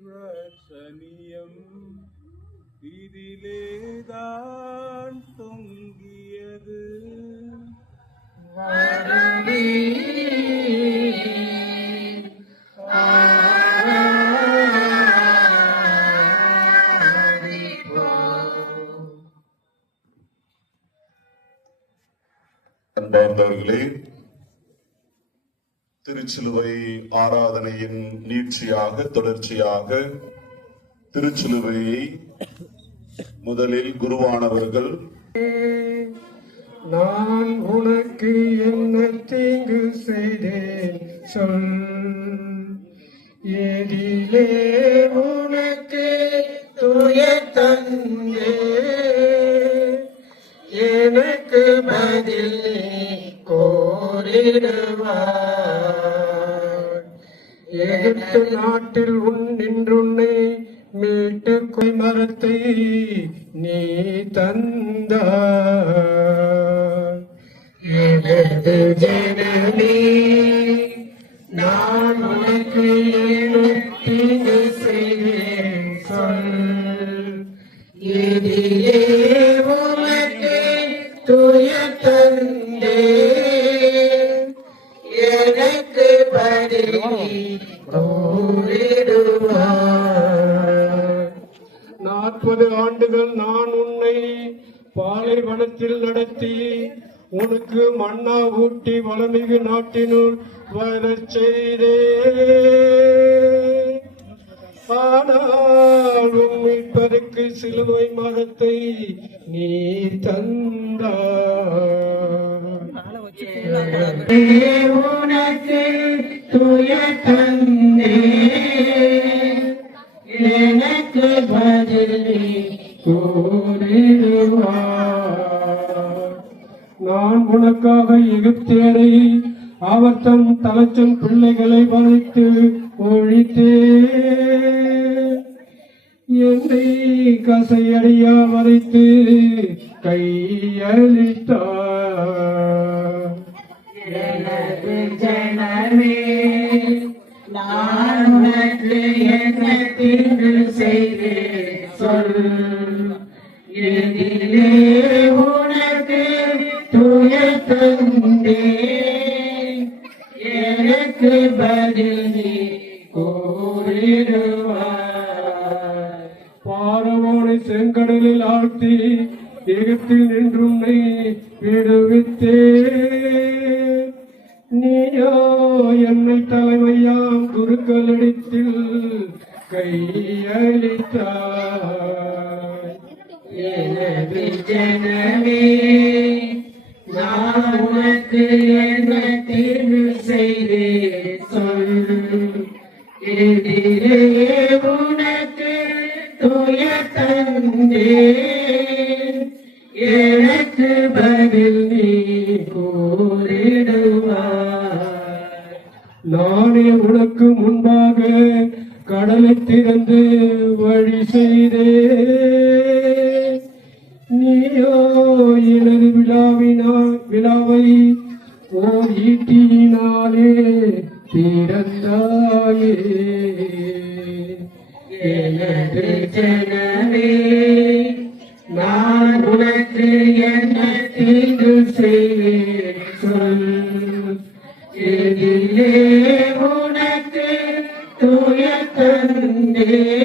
ரட்சணியம் இதிலேதான் தொங்கியது. அன்பார்ந்தவர்களே, திருச்சிலுவை ஆராதனையின் நீட்சியாக தொடர்ச்சியாக திருச்சிலுவையை முதலில் குருவானவர்கள் நான் உனக்கு என்ன தீங்கு செய்தேன் சொல், எதிலே உனக்கு துயர் தந்தே, எனக்கு பதில் கோரிடுவார். எகிப்து நாட்டில் நின்றுன்னை மீட்டு மரத்தை நீ தந்தார். எனது ஜனமே, நான் உனக்கு ஏனோ தீங்கு செய்தேன் சொல், எதிலே உனக்கு துயர் தந்தே, எனக்கு பதில் கூறிடுவார். 40 ஆண்டுகள் நான் உன்னை பாலைவனத்தில் நடத்தி உனக்கு மன்னா ஊட்டி வளமிகு நாட்டினுள் வரச் செய்தே. ஆனால் உன் மீட்பதற்கு சிலுவை மரத்தை நீ தந்தார். உனக்கு துயர் தந்தே, எனக்கு பதில் கூறிடுவார். நான் உனக்காக எகிப்தியரை அவர் தம் தலைச்சன் பிள்ளைகளை வளைத்து ஒழித்தே, என்னை கசையடியா வதைத்து கையளித்தார். எனது ஜனமே, நான் உனக்கு என்ன தீங்கு செய்தேன் சொல், எதிலே உனக்கு துயர் தந்தேன், எனக்கு பதில் நீ கூறிடுவார். பார்வோனை செங்கடலில் ஆழ்த்தி எகிப்தில் நின்றுன்னை விடுவித்தே, நீயோ என்னை தலைமையாம் குருக்களிடத்தில் கையளித்தாய். எனது ஜனமே, நான் உனக்கு என்ன தீங்கு செய்தேன் சொல், எதிலே உனக்கு துயர் தந்தேன், எனக்கு பதில் நீ கூறிடுவார். நானே உனக்கு முன்பாக கடலை திறந்து வழி செய்தே, நீயோ எனது விழாவை ஓர் ஈட்டியினாலே திறந்தாயே. எனது ஜனமே, நான் உனக்கு என்ன தீங்கு செய்தேன் சொல், எதிலே உனக்கு துயர் தந்தேன்,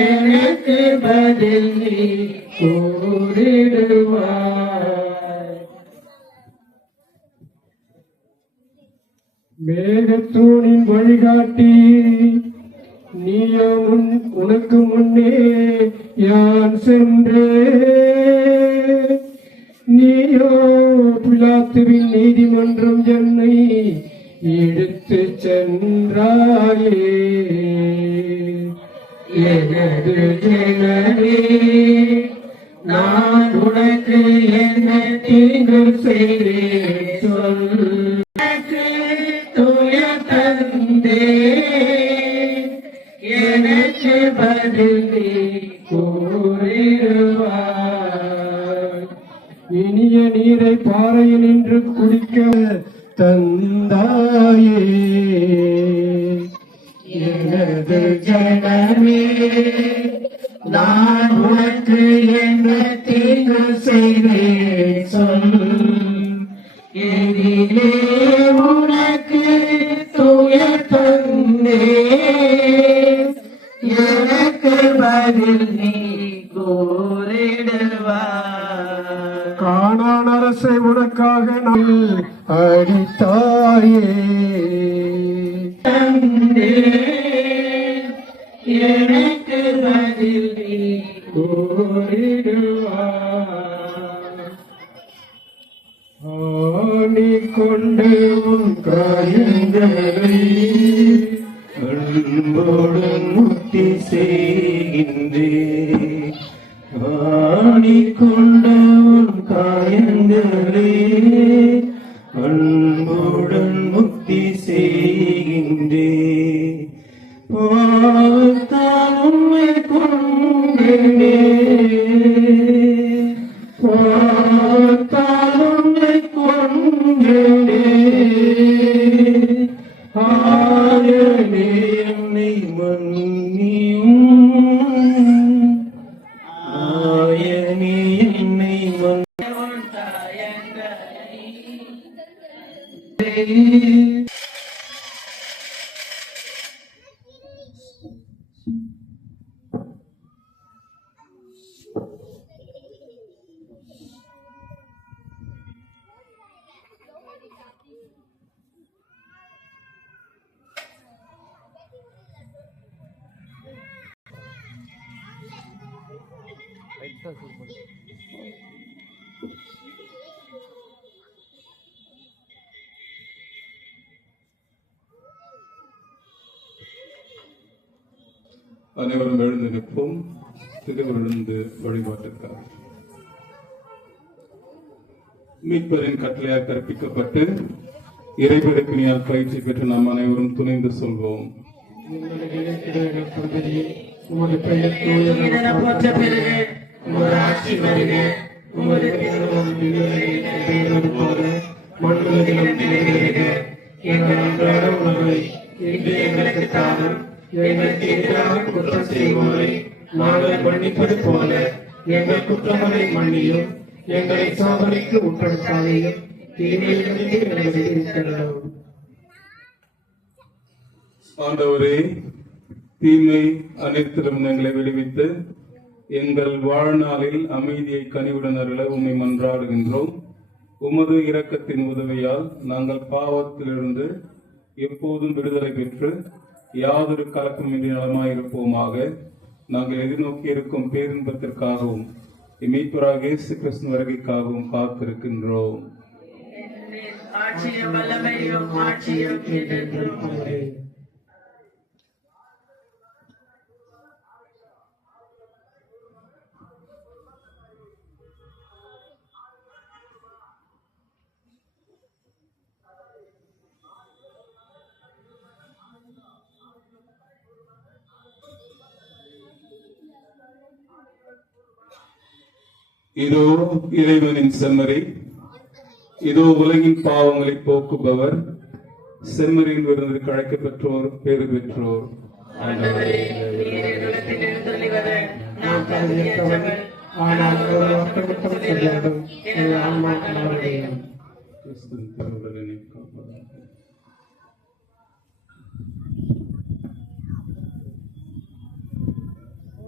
எனக்கு பதில் நீ கூறிடுவார். மேகத்தூணின் வழிகாட்டி நீயோ உனக்கு முன்னே யான் சென்றே, நீ ஐயோ பிலாத்துவின் நீதிமன்றம் என்னை எடுத்து சென்றாயே. எனது ஜனமே, நான் உனக்கு என்ன தீங்கு செய்தேன் சொல். தூய தந்தே, எனக்கு பதில் நீ கூறிடுவாய். இனிய நீரை பாறையில் நின்று குடிக்க தந்தாயே. எனது ஜனமே, நான் உனக்கு என்ன தீங்கு செய்தேன் சொல். எதிலே உனக்கு தூய தந்தே, எனக்கு பதில் நீ கூறிடுவாய். கானான் அரசை உனக்காக நான் அடித்தாயே. தந்தே, எனக்கு பதில் நீ கூறிடுவாய். ஆணி கொண்டு உன் காயங்களை அன்புடன் முக்தி செய்கின்றேன். ஆணி கொண்ட உன் காயங்களை அன்புடன் முக்தி செய்கின்றேன். பார்த்தால் உண்மை கொண்டேனே, பார்த்தால் உண்மை கொண்டேனே. ஆயனே என்னை மன்னியும், ஆயனே என்னை மன்னியும். அனைவரும் எழுந்து நிற்போம். திருவிழுந்து வழிபாட்டுக்காக மீட்பரின் கட்டளையால் கற்பிக்கப்பட்டு இறைபெருக்கினியால் பயிற்சி பெற்று நாம் அனைவரும் துணிந்து சொல்வோம். உமது பெயர் போற்ற பெறுக, உமது ஆட்சி வருக, உமது திருவுளம் நிறைவேறுவது போல மண்ணுலகிலும் நிறைவேறுக. எங்கள் அன்றாட உணவை இன்று எங்களுக்கு தாரும். எங்களுக்கு எதிராக குற்றம் செய்வோரை நாங்கள் மன்னிப்பது போல எங்கள் குற்றங்களை மன்னியும். எங்களை சோதனைக்கு உட்படுத்தாதையும், தீமையிலிருந்து எங்களை விடுவித்தருளும். ஆண்டவரே, தீமை அனைத்திலும் எங்களை விடுவித்து எங்கள் வாழ்நாளில் அமைதியை கனிவுடன் அருள உம்மை மன்றாடுகின்றோம். உமது இரக்கத்தின் உதவியால் நாங்கள் பாவத்திலிருந்து எப்போதும் விடுதலை பெற்று யாதொரு கலக்கமின்றி நலமாயிருப்போமாக. நாங்கள் எதிர்நோக்கி இருக்கும் பேரின்பத்திற்காகவும் மீட்பராக இயேசு கிறிஸ்து வருகைக்காகவும் காத்திருக்கின்றோம். இதோ இறைவனின் செம்மறி, இதோ உலகின் பாவங்களை போக்குபவர். செம்மறியின் விருந்திற்கு அழைக்க பெற்றோர் பேறு பெற்றோர்.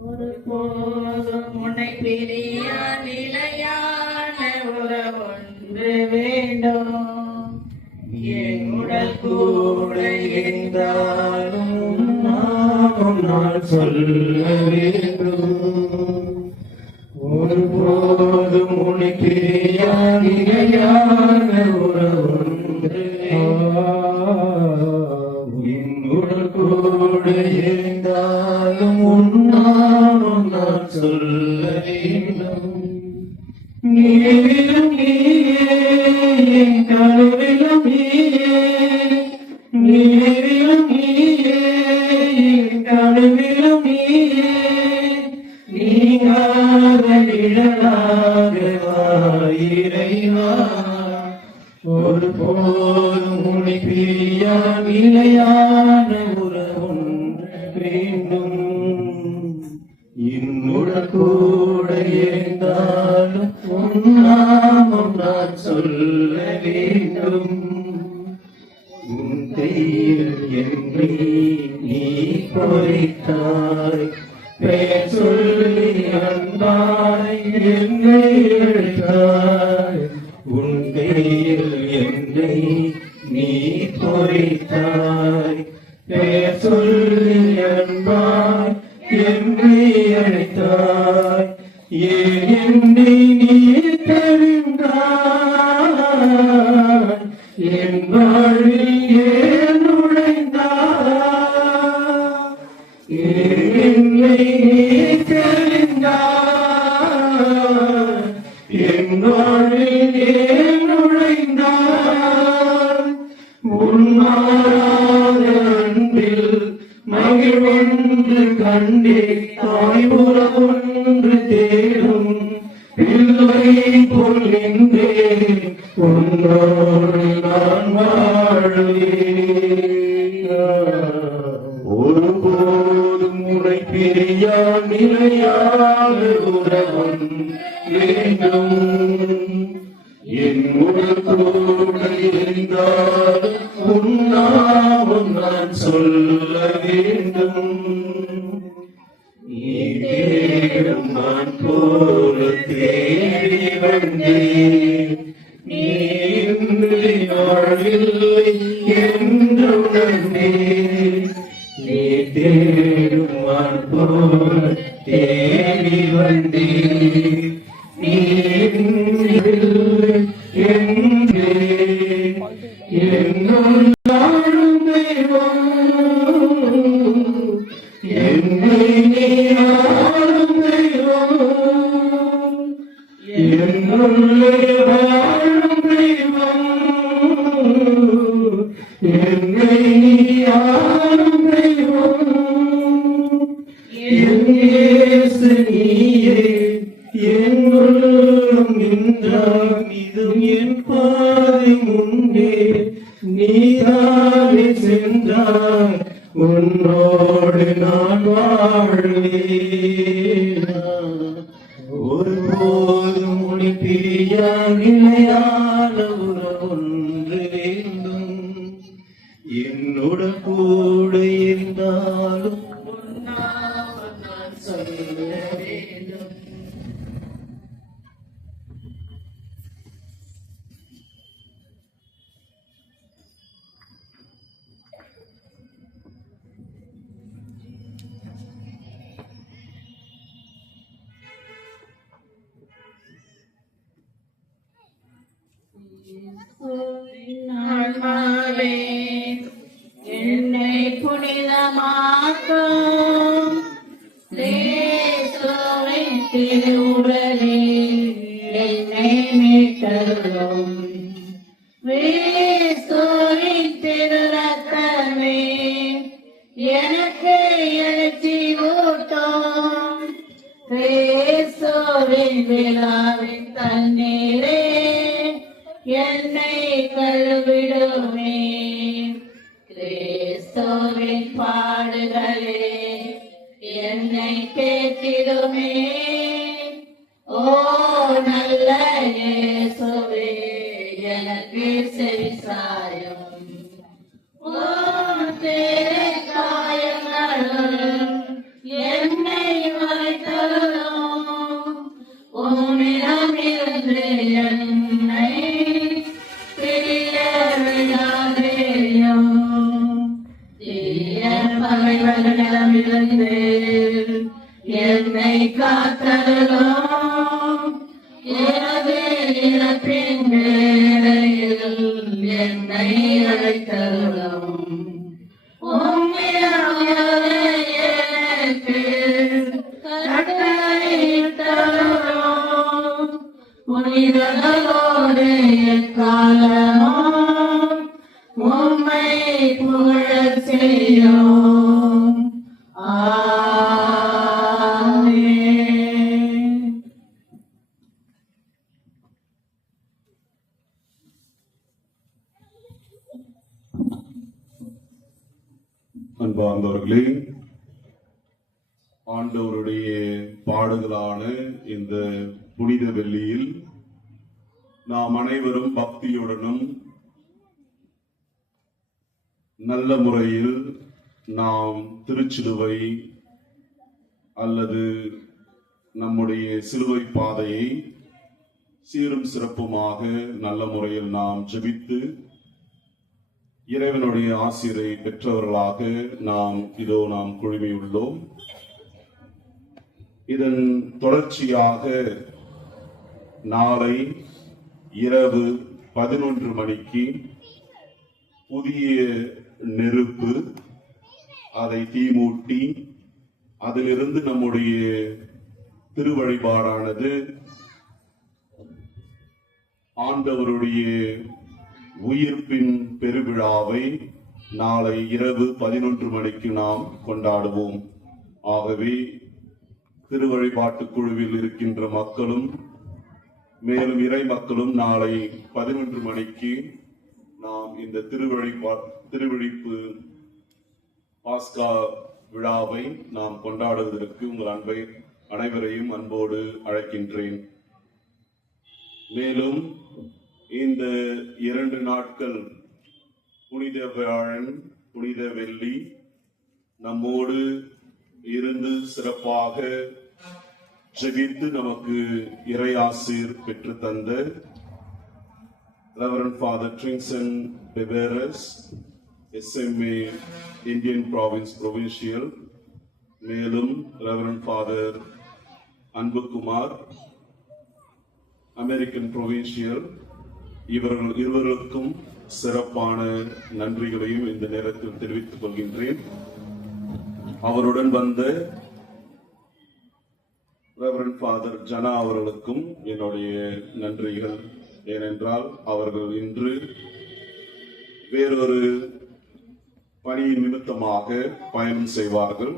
ஒருபோதும் உன்னை பிரிய நிலையான உறவொன்று வேண்டும். என் உடல் கூட இருந்தாலும் நான் சொல்ல வேண்டும். ஒருபோதும் உன்னை பிரியா நிலையான உறவொன்று உன்னுடன் கூட இருந்தாலும் உன்னாமம் நான் சொல்ல வேண்டும். நீரிலும் நீயே என் கனவிலும் நீயே, நீரிலும் நீயே என் கனவிலும் நீயே, நீங்காத நிழலாக வா இறைவா. ஒருபோதும் உன்னை பிரியா நிலையான உறவொன்று வேண்டும். என்னுடன் கூட இருந்தாலும் உன் நாமம் நான் சொல்ல வேண்டும். உன் கையில் என்னை நீ பொறித்தாய், பெயர் சொல்லி அன்பாய் என்னை அழைத்தாய். உன் கையில் என்னை நீ பொறித்தாய், பெயர் சொல்லி அன்பாய் என்னை அழைத்தாய். ஏன் என்னை நீ தெரிந்தாய், என் வாழ்வில் ஏன் நுழைந்தாய். ஏன் என்னை நீ தெரிந்தாய், என் வாழ்வில் ஏன் நுழைந்தாய். உன்னாத அன்பில் மகிழ்வொன்று கண்டே தாய் உறவொன்று தேடும் பிள்ளை போல் நின்றேன் உன்னோடு நான் வாழ்வேன். ஒருபோதும் உன்னை பிரியா நிலையான உறவன் வேண்டும். என் உடல் கூட இருந்தால் உன்னாவும் நான் சொல்ல வேண்டும். நீ தேடும் நான் போல தேடி வந்தேன். நீ இன்றி வாழ்வில்லை என்று உணர்ந்தேன். நீ தேடும் நான் போல தேடி வந்தேன். நீ இன்றில்லை என்றேன். என்னுள் வாழும் தெய்வம், என்னை நீ ஆளும் தெய்வம். என்னுள்ளே வாழும் தெய்வம், என்னை நீ ஆளும் தெய்வம். என் இயேசு நீயே என் உள்ளம் நின்றாய். இதும் என் பாதை முன்னே நீதானே சென்றாய். உன்னோடு நான் வாழ்வேன். ஒருபோதும் உன்னை பிரியா நிலையான உறவொன்று வேண்டும். என்னுடன் கூட இருந்தாலும் உன்னாமம் நான் சொல்ல வேண்டும். ஆன்மாவே என்னை புனிதமாக்கும். இயேசுவின் திருவுடலே என்னை மீட்டருளும். இயேசுவின் திருரத்தமே எனக்கு எழுச்சி ஊட்டும். இயேசுவின் விழாவின் தண்ணீரே என்னை கழுவிடுமே. கிறிஸ்துவின் பாடுகளே என்னை கேட்டிடுமே. ஓ நல்ல இயேசுவே எனக்கு செவிசாயும். ஓ திரு காயங்களும் என்னை மறைத்தருளும். உம்மிடமிருந்து என்னை பிரிய விடாதேயும். தீய பகைவர்களிடமிருந்து என்னை காத்தருளும். எனது என்னை அழைத்தருளும். உம்மிடம் எனக்கு கட்டளையிட்டருளும். புனிதர்களோடு எக்காலமும் உம்மை புகழச் செய்யும். ஆமென். அன்பார்ந்தவர்களே, ஆண்டவருடைய பாடுகளான இந்த புனித வெள்ளியில் நாம் அனைவரும் பக்தியுடனும் நல்ல முறையில் நாம் திருச்சிலுவை அல்லது நம்முடைய சிலுவை பாதையை சீரும் சிறப்புமாக நல்ல முறையில் நாம் ஜெபித்து இறைவனுடைய ஆசிரை பெற்றவர்களாக நாம் குழுமியுள்ளோம். இதன் தொடர்ச்சியாக நாளை இரவு 11 மணிக்கு புதிய நெருப்பு, அதை தீமூட்டி அதிலிருந்து நம்முடைய திருவழிபாடானது ஆண்டவருடைய உயிர்ப்பின் பெருவிழாவை நாளை இரவு 11 மணிக்கு நாம் கொண்டாடுவோம். ஆகவே திருவழிபாட்டு குழுவில் இருக்கின்ற மக்களும் மேலும் இறை மக்களும் நாளை 11 மணிக்கு நாம் இந்த திருவிழிப்பு பாஸ்கா விழாவை நாம் கொண்டாடுவதற்கு உங்கள் அனைவரையும் அன்போடு அழைக்கின்றேன். மேலும் இந்த 2 நாட்கள் புனித வியாழன், புனித வெள்ளி நம்மோடு இருந்து சிறப்பாக ஜெபித்து நமக்கு இறையாசீர் பெற்று தந்த Reverend Father Trinson Beberes, SMA Indian Province Provincial, மேலும் Reverend Father Anbukumar American Provincial, இவர்கள் இருவருக்கும் சிறப்பான நன்றிகளையும் இந்த நேரத்தில் தெரிவித்துக் கொள்கின்றேன். அவருடன் வந்த ரெவரண்ட் ஃபாதர் ஜனா அவர்களுக்கும் என்னுடைய நன்றிகள். ஏனென்றால் அவர்கள் இன்று வேறொரு பணியின் நிமித்தமாக பயணம் செய்வார்கள்.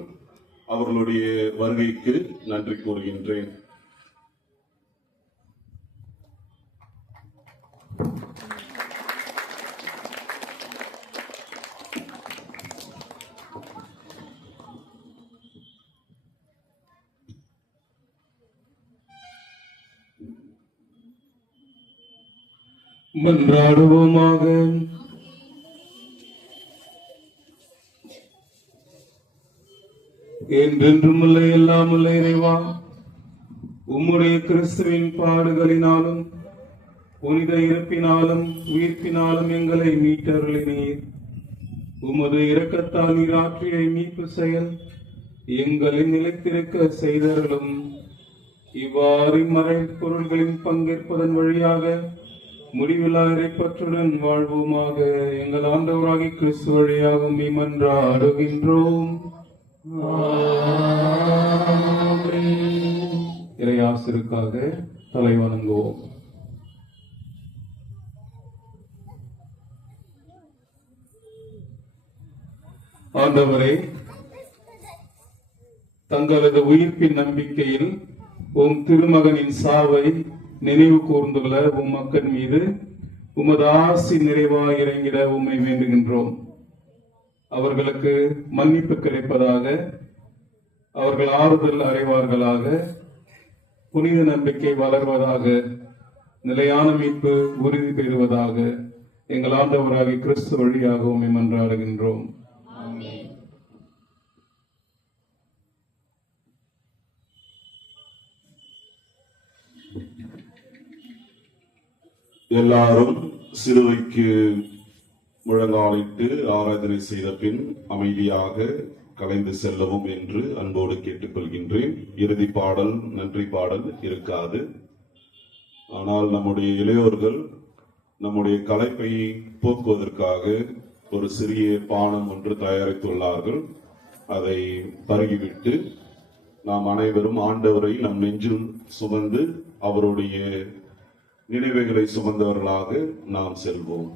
அவர்களுடைய வருகைக்கு நன்றி கூறுகின்றேன். மன்றாடுவோமாக. என்றென்றும் உள்ள எல்லாம் உள்ள இறைவா, உம்முடைய கிறிஸ்துவின் பாடுகளினாலும் புனித இறப்பினாலும் உயிர்ப்பினாலும் எங்களை மீட்டருளினீர். உமது இரக்கத்தால் நீர் ஆற்றிய மீட்பு செயல் எங்களை நிலைத்திருக்க செய்தருளும். இவ்வாறு மறை பொருள்களின் பங்கேற்பதன் வழியாக முடிவில்லா இறைப்பற்றுடன் வாழ்வோமாக. எங்கள் ஆண்டவராகிய கிறிஸ்து வழியாக மன்றாடுகின்றோம். இறையாசிருக்காக தலை வணங்குவோம். ஆண்டவரே, தங்களது உயிர்ப்பின் நம்பிக்கையில் உம் திருமகனின் சாவை நினைவு கூர்ந்துள்ள உம் மக்கள் மீது உமது ஆசி நிறைவாக இறங்கிட உம்மை வேண்டுகின்றோம். அவர்களுக்கு மன்னிப்பு கிடைப்பதாக, அவர்கள் ஆறுதல் அடைவார்களாக, புனித நம்பிக்கை வளர்வதாக, நிலையான மீட்பு உறுதி பெறுவதாக எங்கள் ஆண்டவராகிய கிறிஸ்து வழியாக உம்மை மன்றாடுகின்றோம். எல்லாரும் சிலுவைக்கு முழங்காலிட்டு ஆராதனை செய்த பின் அமைதியாக கலைந்து செல்லவும் என்று அன்போடு கேட்டுக்கொள்கின்றேன். இறுதி பாடல், நன்றி பாடல் இருக்காது. ஆனால் நம்முடைய இளையோர்கள் நம்முடைய களைப்பை போக்குவதற்காக ஒரு சிறிய பானம் ஒன்று தயாரித்துள்ளார்கள். அதை பருகிவிட்டு நாம் அனைவரும் ஆண்டவரை நம் நெஞ்சில் சுமந்து அவருடைய நினைவுகளை சுமந்தவர்களாக நாம் செல்வோம்.